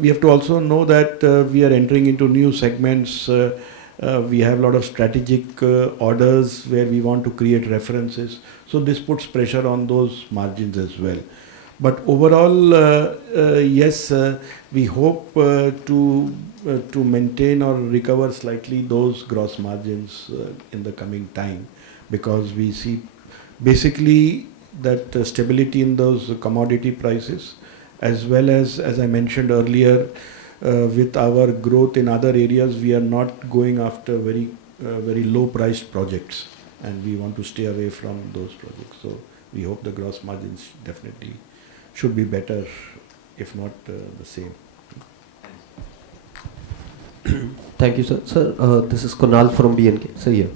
we have to also know that we are entering into new segments. We have a lot of strategic orders where we want to create references. So this puts pressure on those margins as well. But overall, yes, we hope to maintain or recover slightly those gross margins in the coming time, because we see basically that stability in those commodity prices, as well as I mentioned earlier, with our growth in other areas, we are not going after very low priced projects, and we want to stay away from those projects. So we hope the gross margins definitely should be better, if not the same. Thank you, sir. Sir, this is Kunal from BNK. Sir, here.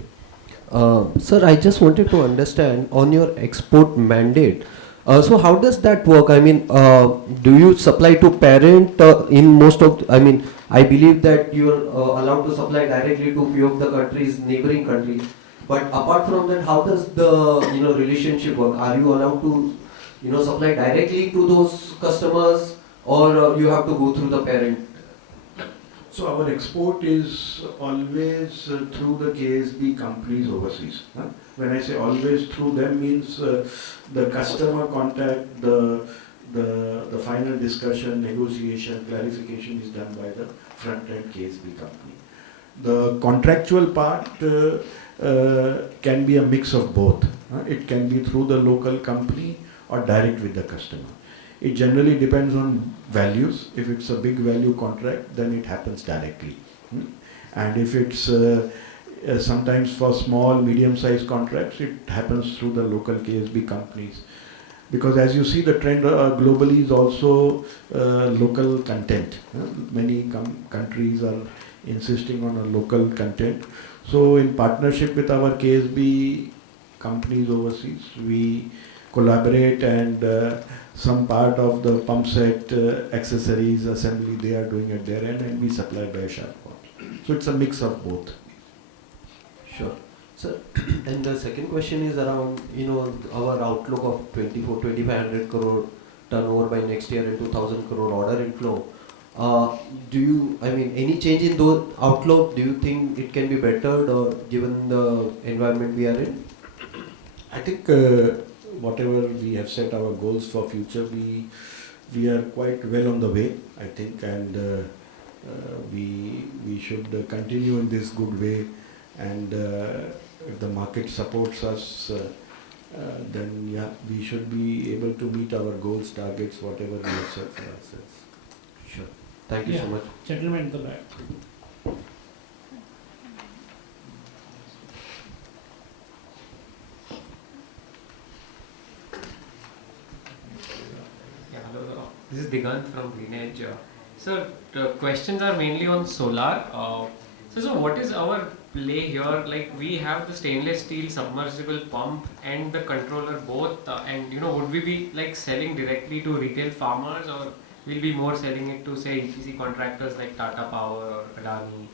Sir, I just wanted to understand on your export mandate. So how does that work? I mean, do you supply to parent in most of? I mean, I believe that you are allowed to supply directly to few of the countries, neighboring countries. But apart from that, how does the relationship work? Are you allowed to supply directly to those customers, or you have to go through the parent? So our export is always through the KSB companies overseas. When I say always through them, means the customer contact, the final discussion, negotiation, clarification is done by the front-end KSB company. The contractual part can be a mix of both. It can be through the local company or direct with the customer. It generally depends on values. If it's a big value contract, then it happens directly. And if it's sometimes for small, medium-sized contracts, it happens through the local KSB companies. Because as you see, the trend globally is also local content. Many countries are insisting on a local content. So in partnership with our KSB companies overseas, we collaborate, and some part of the pump set accessories assembly they are doing at their end, and we supply by Sharport. So it's a mix of both. Sure. Sir, and the second question is around our outlook of 2,500 crore turnover by next year and 2,000 crore order inflow. Any change in those outlook? Do you think it can be bettered, or given the environment we are in? I think whatever we have set our goals for future, we are quite well on the way, I think, and we should continue in this good way, and if the market supports us, then yeah, we should be able to meet our goals, targets, whatever we have set for ourselves. Sure. Thank you so much. Gentlemen in the back. This is Digant from Greenedge. Sir, the questions are mainly on solar. So what is our play here? Like, we have the stainless steel submersible pump and the controller both, and would we be like selling directly to retail farmers, or will be more selling it to say EPC contractors like Tata Power or Adani?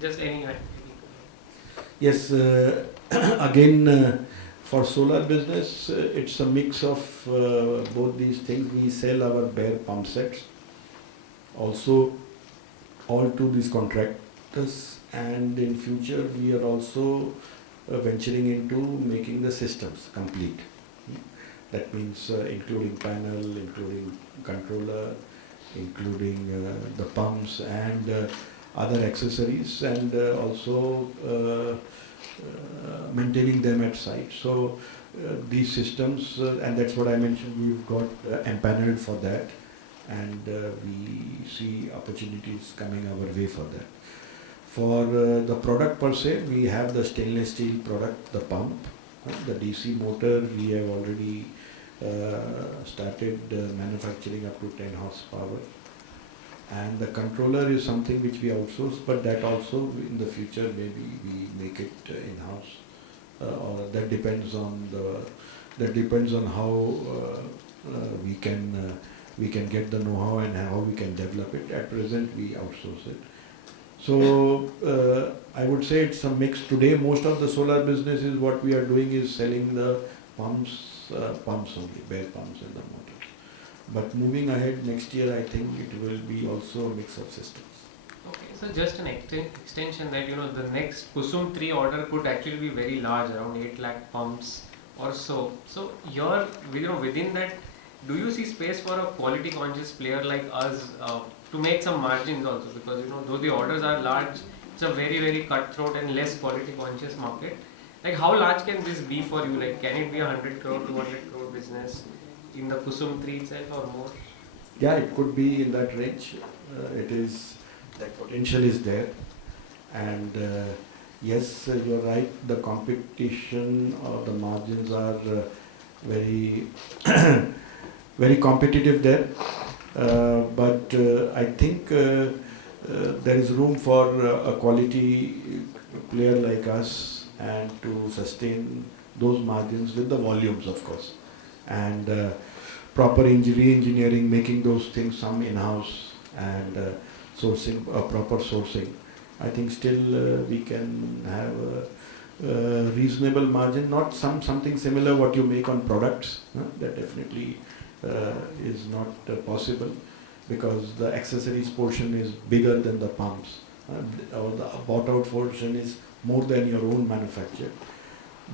Just any idea? Yes, again, for solar business, it's a mix of both these things. We sell our bare pump sets, also all to these contractors, and in future we are also venturing into making the systems complete. That means including panel, including controller, including the pumps and other accessories, and also maintaining them at site. So these systems, and that's what I mentioned, we've got empaneled for that, and we see opportunities coming our way for that. For the product per se, we have the stainless steel product, the pump, the DC motor. We have already started manufacturing up to 10 horsepower. And the controller is something which we outsource, but that also in the future maybe we make it in-house. Or that depends on how we can get the know-how and how we can develop it. At present, we outsource it. So I would say it's a mix. Today, most of the solar business is what we are doing is selling the pumps only, bare pumps and the motors. But moving ahead next year, I think it will be also a mix of systems. Okay, so just an extension that, the next Kusum 3 order could actually be very large, around 8 lakh pumps or so. So within that, do you see space for a quality conscious player like us to make some margins also? Because, though the orders are large, it's a very, very cutthroat and less quality conscious market. Like, how large can this be for you? Like, can it be 100 crore, 200 crore business in the Kusum 3 itself or more? Yeah, it could be in that range. That potential is there. And yes, you're right, the competition or the margins are very, very competitive there. But I think there is room for a quality player like us and to sustain those margins with the volumes, of course. And proper engineering, making those things some in-house, and sourcing, proper sourcing. I think still we can have a reasonable margin, not something similar what you make on products. That definitely is not possible, because the accessories portion is bigger than the pumps, or the bought out portion is more than your own manufacture.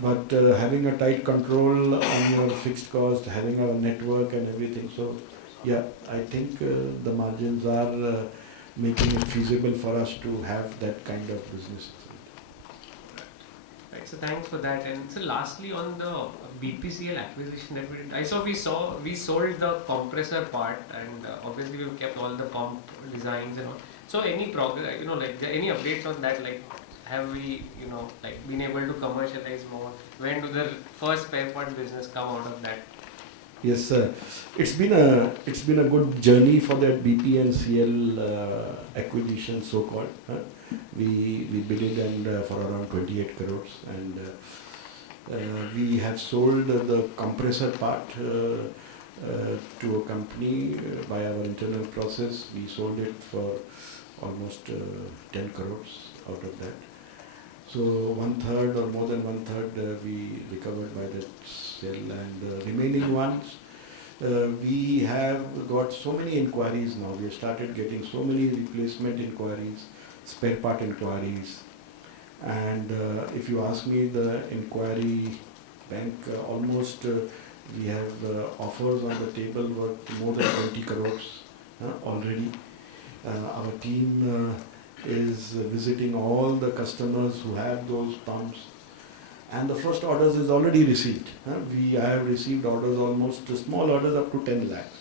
But having a tight control on your fixed cost, having a network and everything, so yeah, I think the margins are making it feasible for us to have that kind of business. Right, so thanks for that. And so lastly, on the BPCL acquisition that we did, we sold the compressor part, and obviously we've kept all the pump designs and all. So any progress, any updates on that? Like, have we, been able to commercialize more? When do the first spare part business come out of that? Yes, sir. It's been a good journey for that BPCL acquisition, so called. We bid it and for around 28 crores, and we have sold the compressor part to a company by our internal process. We sold it for almost 10 crores out of that. So 1/3 or more than 1/3 we recovered by that sale, and the remaining ones we have got so many inquiries now. We have started getting so many replacement inquiries, spare part inquiries, and if you ask me, the inquiry bank almost we have offers on the table worth more than 20 crores already. Our team is visiting all the customers who have those pumps, and the first orders is already received. I have received orders, almost small orders up to 10 lakhs.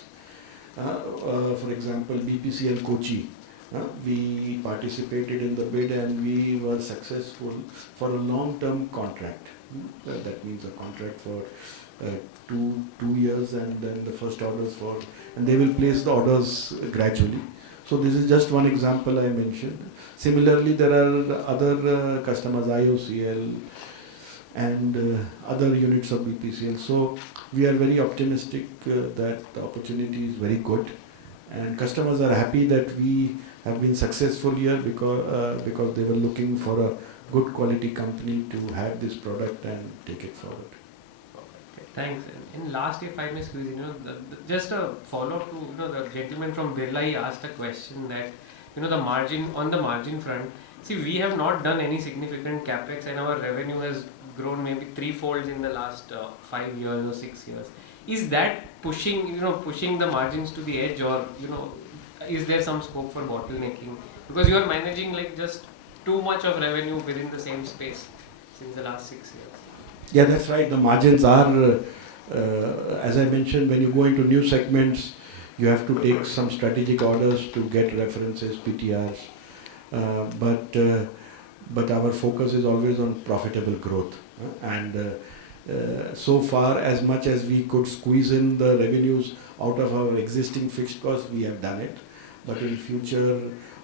For example, BPCL Kochi, we participated in the bid and we were successful for a long-term contract. That means a contract for 2 years, and then the first orders and they will place the orders gradually. So this is just one example I mentioned. Similarly, there are other customers, IOCL and other units of BPCL. So we are very optimistic that the opportunity is very good, and customers are happy that we have been successful here because they were looking for a good quality company to have this product and take it forward. Thanks. And last, if I may squeeze in, just a follow-up to the gentleman from Birla, he asked a question that the margin front. See, we have not done any significant capex, and our revenue has grown maybe threefold in the last 5 years or 6 years. Is that pushing the margins to the edge, or is there some scope for bottlenecking? Because you are managing like just too much of revenue within the same space since the last 6 years. Yeah, that's right. The margins are, as I mentioned, when you go into new segments, you have to take some strategic orders to get references, PTRs. But our focus is always on profitable growth. And so far, as much as we could squeeze in the revenues out of our existing fixed costs, we have done it. But in future,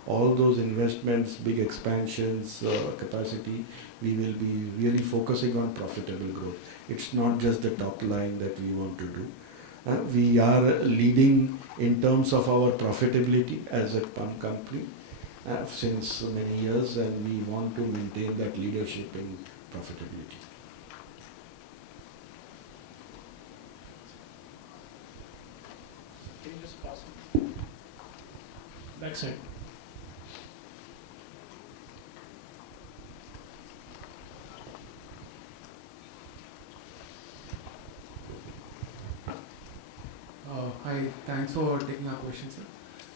all those investments, big expansions, capacity, we will be really focusing on profitable growth. It's not just the top line that we want to do. We are leading in terms of our profitability as a pump company since many years, and we want to maintain that leadership in profitability. Can you just pass it? Back side. Hi, thanks for taking our question, sir.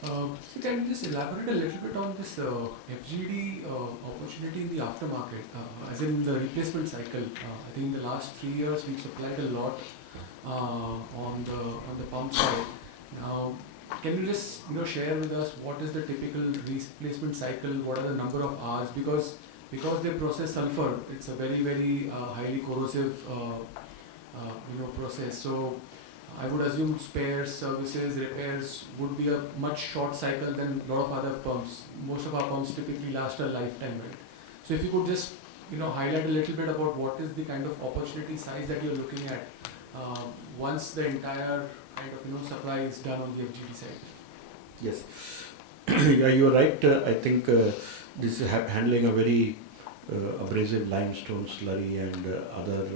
So can you just elaborate a little bit on this FGD opportunity in the aftermarket, as in the replacement cycle? I think in the last 3 years we've supplied a lot on the pump side. Now, can you just share with us what is the typical replacement cycle? What are the number of hours? Because they process sulfur, it's a very highly corrosive process. So I would assume spares, services, repairs would be a much short cycle than a lot of other pumps. Most of our pumps typically last a lifetime, right? So if you could just highlight a little bit about what is the kind of opportunity size that you're looking at once the entire kind of supply is done on the FGD side. Yes. Yeah, you're right. I think this is handling a very abrasive limestone slurry and other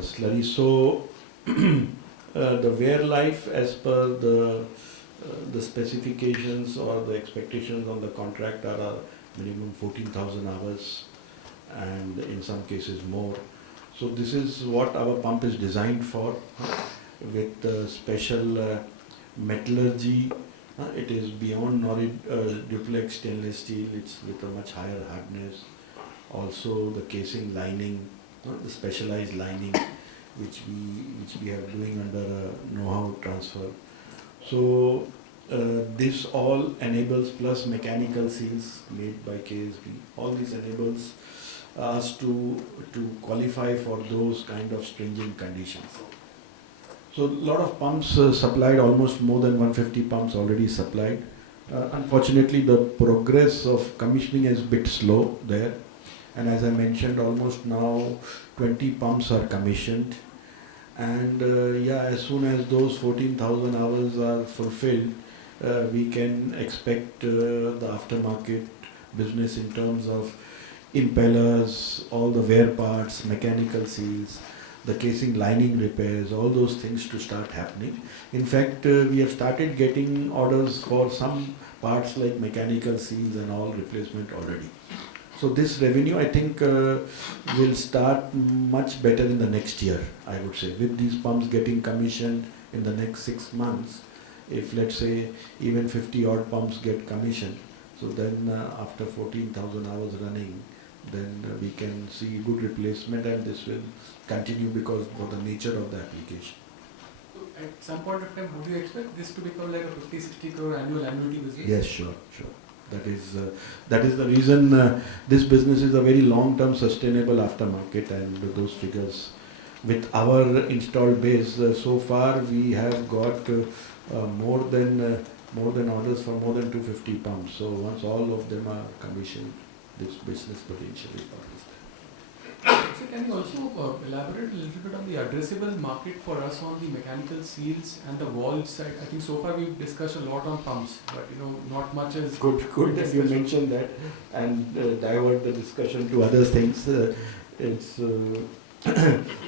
slurry. So the wear life as per the specifications or the expectations on the contract are a minimum 14,000 hours, and in some cases more. So this is what our pump is designed for, with special metallurgy. It is beyond duplex stainless steel. It's with a much higher hardness. Also the casing lining, the specialized lining, which we are doing under a know-how transfer. So this all enables, plus mechanical seals made by KSB. All this enables us to qualify for those kind of stringent conditions. So a lot of pumps supplied, almost more than 150 pumps already supplied. Unfortunately, the progress of commissioning is a bit slow there. And as I mentioned, almost now 20 pumps are commissioned. And as soon as those 14,000 hours are fulfilled, we can expect the aftermarket business in terms of impellers, all the wear parts, mechanical seals, the casing lining repairs, all those things to start happening. In fact, we have started getting orders for some parts like mechanical seals and all replacement already. So this revenue, I think, will start much better in the next year, I would say. With these pumps getting commissioned in the next 6 months, if let's say even 50 odd pumps get commissioned, so then after 14,000 hours running, then we can see good replacement, and this will continue because of the nature of the application. So at some point of time, would you expect this to become like a 50-60 crore annuity business? Yes, sure. That is the reason this business is a very long-term sustainable aftermarket, and those figures with our installed base so far we have got more than orders for more than 250 pumps. So once all of them are commissioned, this business potential is always there. So can you also elaborate a little bit on the addressable market for us on the mechanical seals and the valve side? I think so far we've discussed a lot on pumps, but not much is good that you mentioned that and divert the discussion to other things. It's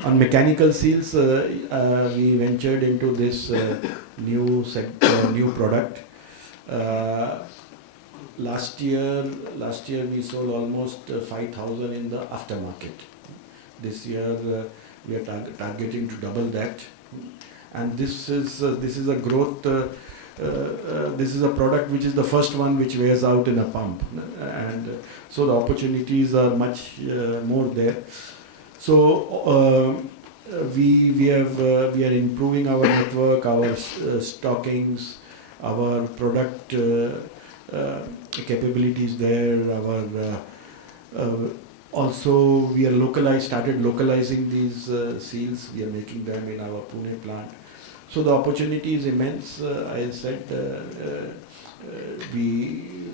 on mechanical seals, we ventured into this new product. Last year we sold almost 5,000 in the aftermarket. This year we are targeting to double that, and this is a growth. This is a product which is the first one which wears out in a pump, and so the opportunities are much more there. So we are improving our network, our stockings, our product capabilities there. Also we are started localizing these seals. We are making them in our Pune plant. So the opportunity is immense. I said we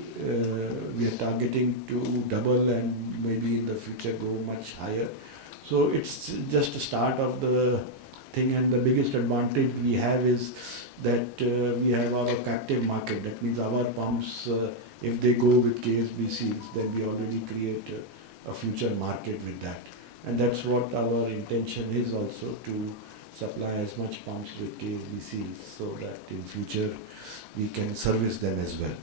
are targeting to double and maybe in the future go much higher. So it's just a start of the thing, and the biggest advantage we have is that we have our captive market. That means our pumps, if they go with KSB seals, then we already create a future market with that. And that's what our intention is also, to supply as much pumps with KSB seals so that in future we can service them as well.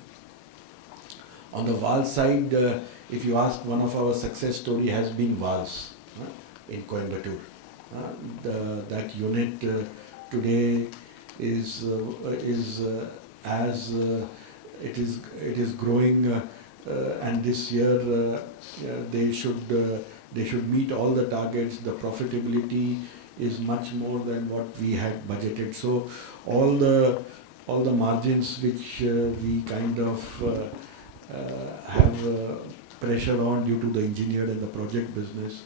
On the valve side, if you ask, one of our success story has been valves in Coimbatore. That unit today is as it is growing, and this year they should meet all the targets. The profitability is much more than what we had budgeted. So all the margins which we kind of have pressure on due to the engineered and the project business,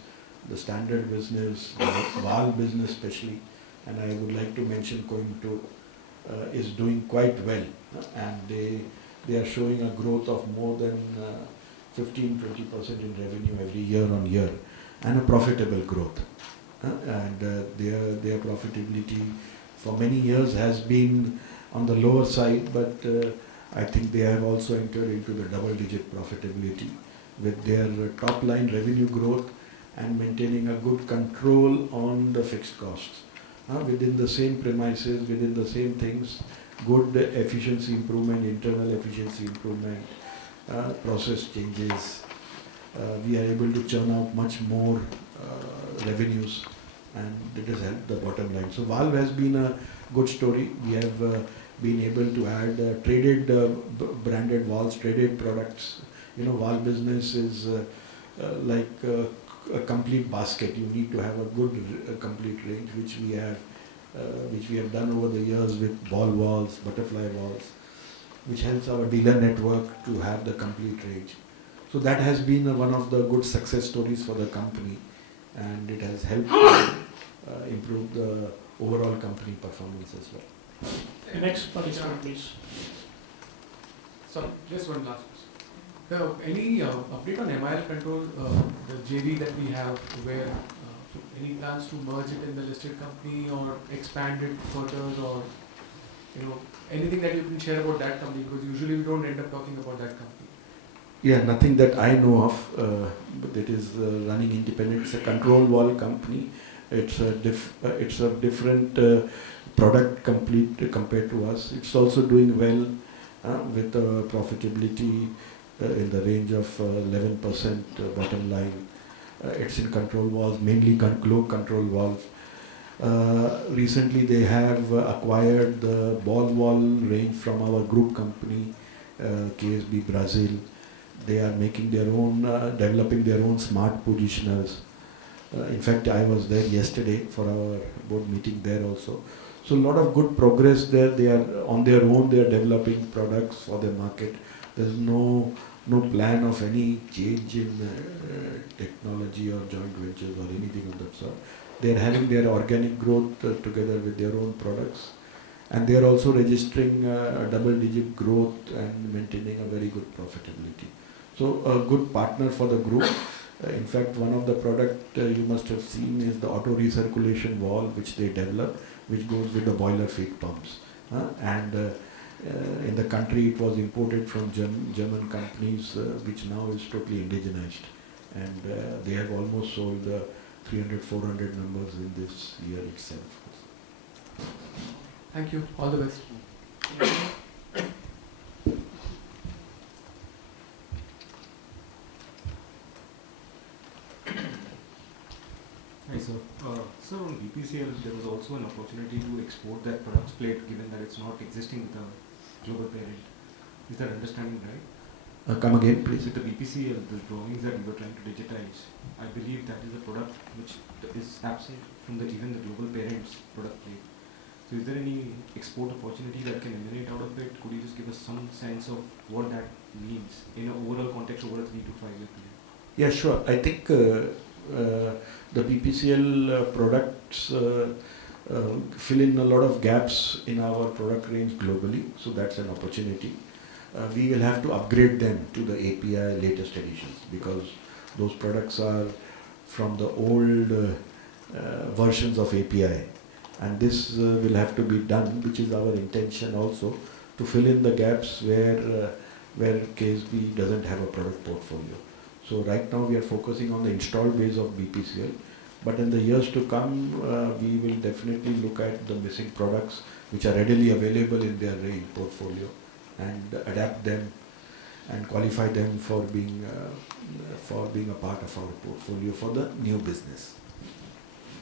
the standard business, the valve business especially, and I would like to mention Coimbatore is doing quite well, and they are showing a growth of more than 15-20% in revenue every year on year, and a profitable growth. And their profitability for many years has been on the lower side, but I think they have also entered into the double-digit profitability with their top line revenue growth and maintaining a good control on the fixed costs. Within the same premises, within the same things, good efficiency improvement, internal efficiency improvement, process changes. We are able to churn out much more revenues, and it has helped the bottom line. So valve has been a good story. We have been able to add traded branded valves, traded products. You know, valve business is like a complete basket. You need to have a good complete range, which we have done over the years with ball valves, butterfly valves, which helps our dealer network to have the complete range. So that has been one of the good success stories for the company, and it has helped improve the overall company performance as well. The next participant, please. So just one last question. Any update on MIL control, the JV that we have, where so any plans to merge it in the listed company or expand it further, or anything that you can share about that company, because usually we don't end up talking about that company. Yeah, nothing that I know of, but it is running independent. It's a control valve company. It's a different product compared to us. It's also doing well with profitability in the range of 11% bottom line. It's in control valves, mainly globe control valves. Recently they have acquired the ball valve range from our group company, KSB Brazil. They are making their own, developing their own smart positioners. In fact, I was there yesterday for our board meeting there also. So a lot of good progress there. They are on their own. They are developing products for the market. There is no plan of any change in technology or joint ventures or anything of that sort. They are having their organic growth together with their own products, and they are also registering double-digit growth and maintaining a very good profitability. So a good partner for the group. In fact, one of the product you must have seen is the auto recirculation valve which they developed, which goes with the boiler feed pumps. And in the country it was imported from German companies, which now is totally indigenized. And they have almost sold 300-400 numbers in this year itself. Thank you. All the best. sir. Sir, on BPCL, there was also an opportunity to export that products plate, given that it's not existing with a global parent. Is that understanding right? Come again, please. With the BPCL, the drawings that we were trying to digitize, I believe that is a product which is absent from even the global parent's product plate. So is there any export opportunity that can emanate out of it? Could you just give us some sense of what that means in an overall context over a 3 to 5 year period? Yeah, sure. I think the BPCL products fill in a lot of gaps in our product range globally, so that's an opportunity. We will have to upgrade them to the API latest editions because those products are from the old versions of API, and this will have to be done, which is our intention also, to fill in the gaps where KSB doesn't have a product portfolio. So right now we are focusing on the installed base of BPCL, but in the years to come we will definitely look at the missing products which are readily available in their range portfolio and adapt them and qualify them for being a part of our portfolio for the new business.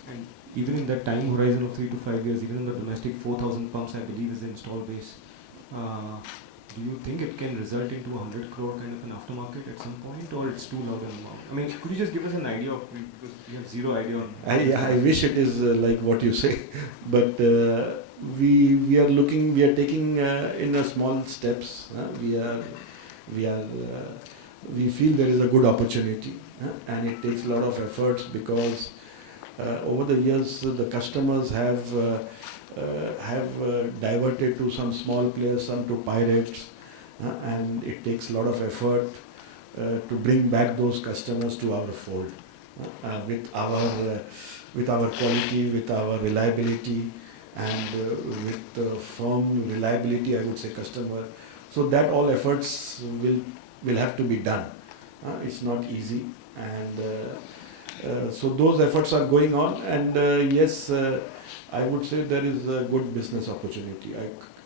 And even in that time horizon of 3 to 5 years, even in the domestic 4,000 pumps, I believe is the install base. Do you think it can result into 100 crore kind of an aftermarket at some point, or it's too low an amount? I mean, could you just give us an idea of, because we have zero idea on. I wish it is like what you say, but we are taking in a small steps. We feel there is a good opportunity, and it takes a lot of efforts because over the years the customers have diverted to some small players, some to pirates, and it takes a lot of effort to bring back those customers to our fold with our quality, with our reliability, and with the firm reliability, I would say, customer. So that all efforts will have to be done. It's not easy, and so those efforts are going on, and yes, I would say there is a good business opportunity.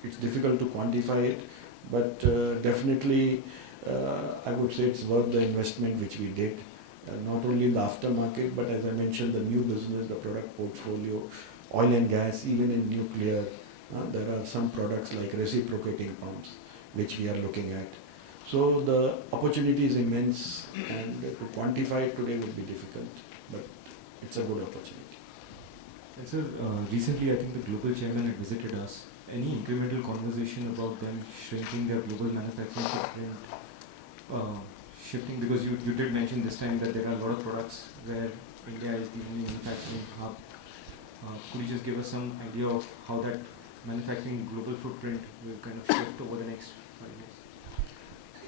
It's difficult to quantify it, but definitely I would say it's worth the investment which we did, not only in the aftermarket, but as I mentioned, the new business, the product portfolio, oil and gas, even in nuclear. There are some products like reciprocating pumps which we are looking at. So the opportunity is immense, and to quantify it today would be difficult, but it's a good opportunity. And sir, recently I think the global chairman had visited us. Any incremental conversation about them shrinking their global manufacturing footprint, shifting, because you did mention this time that there are a lot of products where India is the only manufacturing hub. Could you just give us some idea of how that manufacturing global footprint will kind of shift over the next 5 years?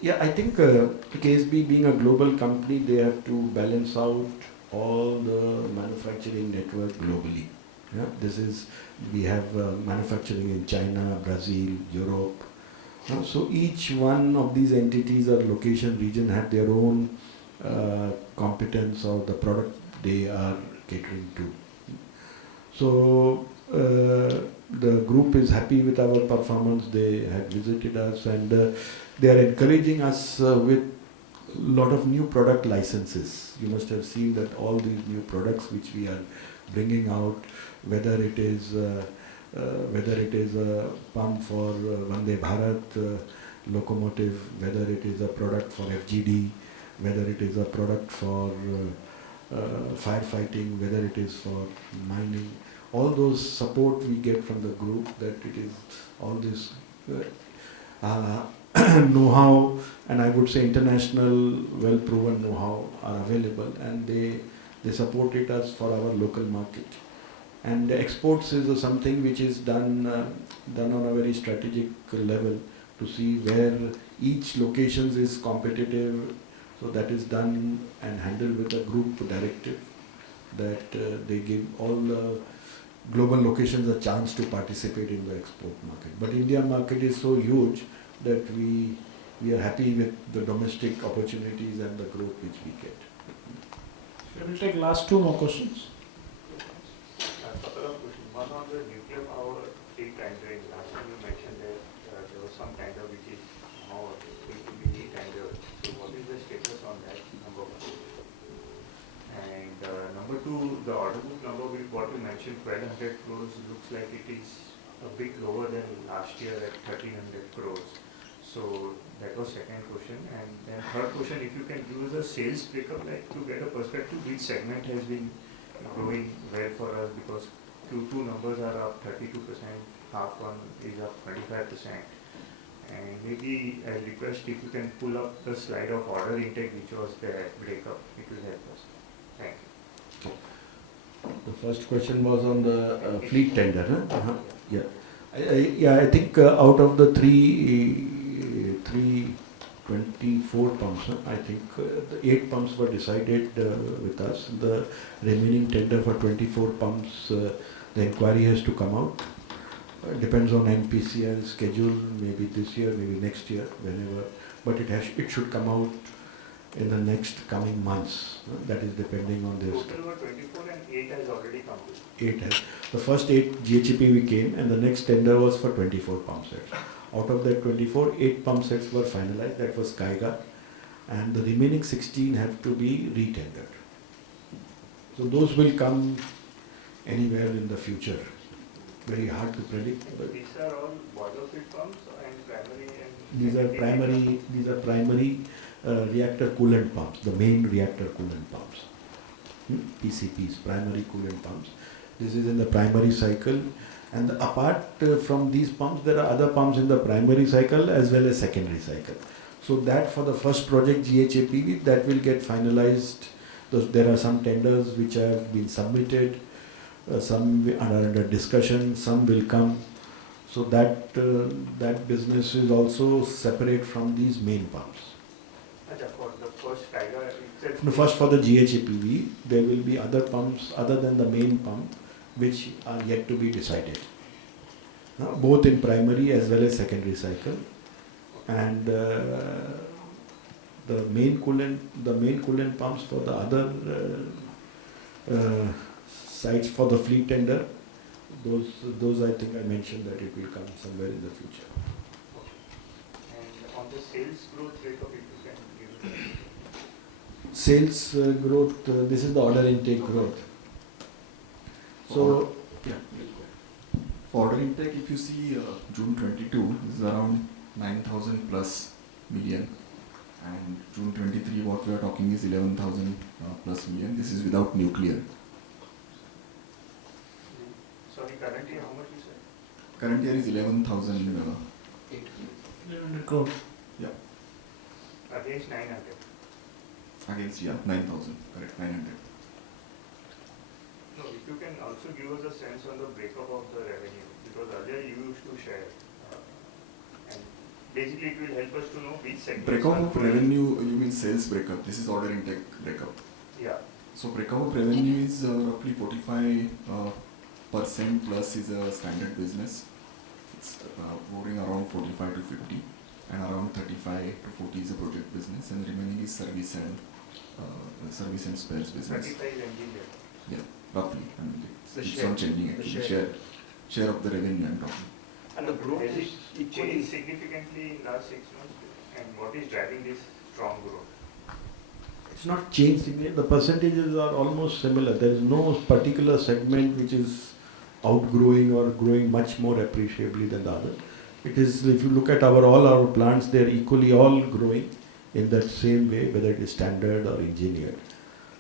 Yeah, I think KSB being a global company, they have to balance out all the manufacturing network globally. Yeah, we have manufacturing in China, Brazil, Europe. So each one of these entities or location region have their own competence or the product they are catering to. So the group is happy with our performance. They have visited us, and they are encouraging us with a lot of new product licenses. You must have seen that all these new products which we are bringing out, whether it is a pump for Vande Bharat locomotive, whether it is a product for FGD, whether it is a product for firefighting, whether it is for mining, all those support we get from the group, that it is all this know-how, and I would say international well-proven know-how are available, and they supported us for our local market. And exports is something which is done on a very strategic level to see where each location is competitive. So that is done and handled with a group directive that they give all the global locations a chance to participate in the export market. But Indian market is so huge that we are happy with the domestic opportunities and the growth which we get. We will take last 2 more questions. A couple of questions. One on the nuclear power state tendering. Last time you mentioned that there was some tender which is now going to be re-tendered. So what is the status on that, number one? And number two, the order book number, what you mentioned, 1200 crores, looks like it is a bit lower than last year at 1300 crores. So that was second question. And then third question, if you can give us a sales breakup, like to get a perspective, which segment has been growing well for us, because Q2 numbers are up 32%, half one is up 25%. And maybe I request if you can pull up the slide of order intake, which was the breakup, it will help us. Thank you. The first question was on the fleet tender, huh? Yeah. I think out of the 324 pumps, I think the 8 pumps were decided with us. The remaining tender for 24 pumps, the inquiry has to come out. Depends on NPCL schedule, maybe this year, maybe next year, whenever. But it should come out in the next coming months. That is depending on this. Total were 24 and 8 has already come. 8 has. The first 8 GHP we came, and the next tender was for 24 pump sets. Out of that 24, 8 pump sets were finalized. That was Kaiga, and the remaining 16 have to be re-tendered. So those will come anywhere in the future. Very hard to predict. But these are all boiler feed pumps and primary and These are primary reactor coolant pumps, the main reactor coolant pumps. PCPs, primary coolant pumps. This is in the primary cycle, and apart from these pumps, there are other pumps in the primary cycle as well as secondary cycle. So that for the first project GHAPV, that will get finalized. There are some tenders which have been submitted. Some are under discussion, some will come. So that business is also separate from these main pumps. For the first Kaiga itself. No, first for the GHAPV, there will be other pumps other than the main pump which are yet to be decided. Both in primary as well as secondary cycle. And the main coolant pumps for the other sites for the fleet tender, those I think I mentioned that it will come somewhere in the future. And on the sales growth breakup, if you can give it. Sales growth, this is the order intake growth. So, yeah. For order intake, if you see June 22 is around 9,000 plus million, and June 23 what we are talking is 11,000 plus million. This is without nuclear. Sorry, current year, how much you said? Current year is 11,000. 1100 crore. Yeah. Against 900. Against 9,000. Correct, 900. No, if you can also give us a sense on the breakup of the revenue, because earlier you used to share. And basically it will help us to know which segments. Breakup of revenue, you mean sales breakup. This is order intake breakup. Yeah. So breakup of revenue is roughly 45% plus is a standard business. It's moving around 45 to 50, and around 35 to 40 is a project business, and the remaining is service and spares business. 35 engineer. Yeah, roughly. I mean, The it's share. on changing actually. Share of the revenue I'm talking. And the growth has it changed significantly in last 6 months? And what is driving this strong growth? It's not changed. The percentages are almost similar. There is no particular segment which is outgrowing or growing much more appreciably than the other. It is, if you look at all our plants, they are equally all growing in that same way, whether it is standard or engineered.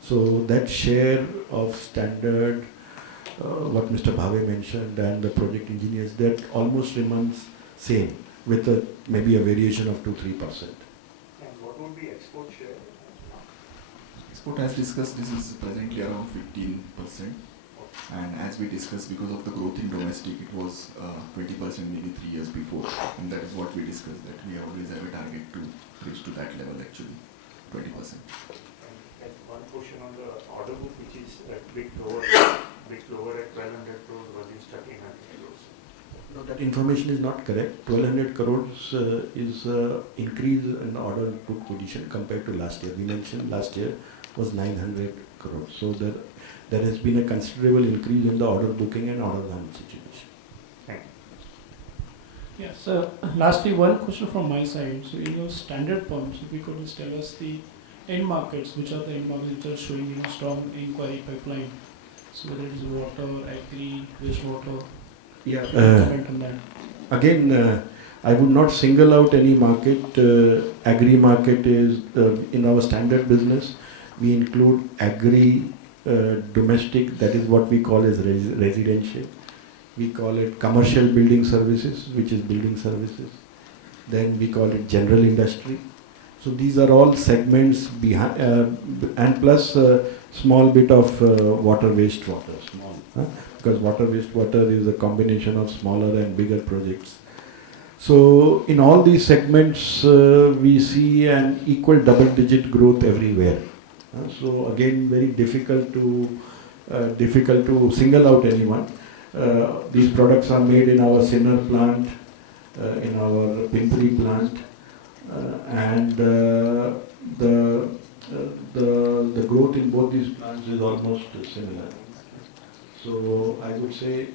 So that share of standard, what Mr. Bhave mentioned, and the project engineers, that almost remains same, with maybe a variation of 2-3%. And what would be export share? Export, as discussed, this is presently around 15%. And as we discussed, because of the growth in domestic, it was 20% maybe 3 years before. And that is what we discussed, that we always have a target to reach to that level actually, 20%. And one question on the order book, which is a bit lower at 1200 crores versus 1300 crores. No, that information is not correct. 1200 crores is increase in order book position compared to last year. We mentioned last year was 900 crores. So there has been a considerable increase in the order booking and order run situation. Thank Yes, so lastly, one question from my side. So in your standard pumps, if you could just tell us the end markets, which are the end markets which are showing, you know, strong inquiry pipeline? So whether it is water, agri, wastewater. Yeah. Comment on that. Again, I would not single out any market. Agri market is in our standard business. We include agri domestic. That is what we call as residential. We call it commercial building services, which is building services. Then we call it general industry. So these are all segments behind, and plus small bit of water wastewater, small, because water wastewater is a combination of smaller and bigger projects. So in all these segments, we see an equal double-digit growth everywhere. So again, very difficult to single out anyone. These products are made in our Sinnar plant, in our Pimpri plant, and the growth in both these plants is almost similar. So I would say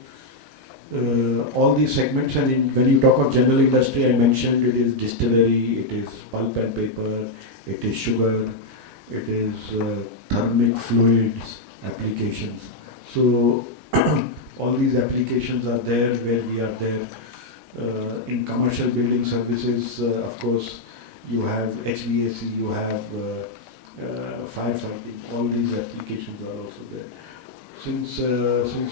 all these segments, and when you talk of general industry, I mentioned it is distillery, it is pulp and paper, it is sugar, it is thermic fluids applications. So all these applications are there where we are there. In commercial building services, of course, you have HVAC, you have firefighting, all these applications are also there. Since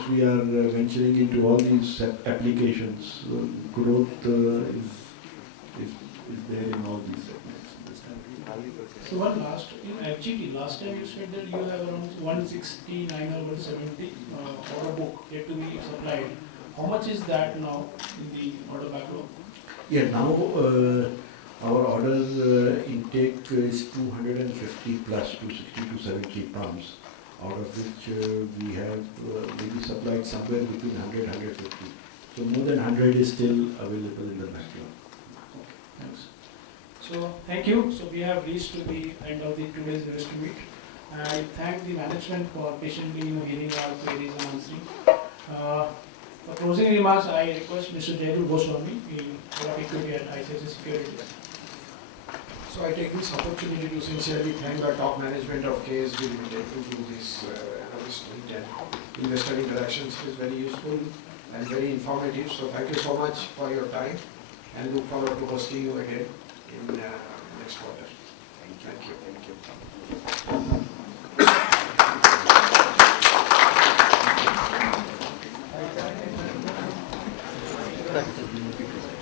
we are venturing into all these applications, growth is there in all these segments in this country. So one last, in FGD, last time you said that you have around 169 or 170 order book yet to be supplied. How much is that now in the order backlog? Yeah, now our order intake is 250 plus 260 to 70 pumps, out of which we have maybe supplied somewhere between 100 150. So more than 100 is still available in the backlog. Okay, thanks. So thank you. So we have reached to the end of the today's investor meet. I thank the management for patiently hearing our queries and answering. For closing remarks, I request Mr. Jayadu Goswami, what equity at ICICI Securities. So I take this opportunity to sincerely thank the top management of KSB Limited to do this analyst meet and investor interactions. It is very useful and very informative. So thank you so much for your time and look forward to hosting you again in next quarter. Thank you. Thank you.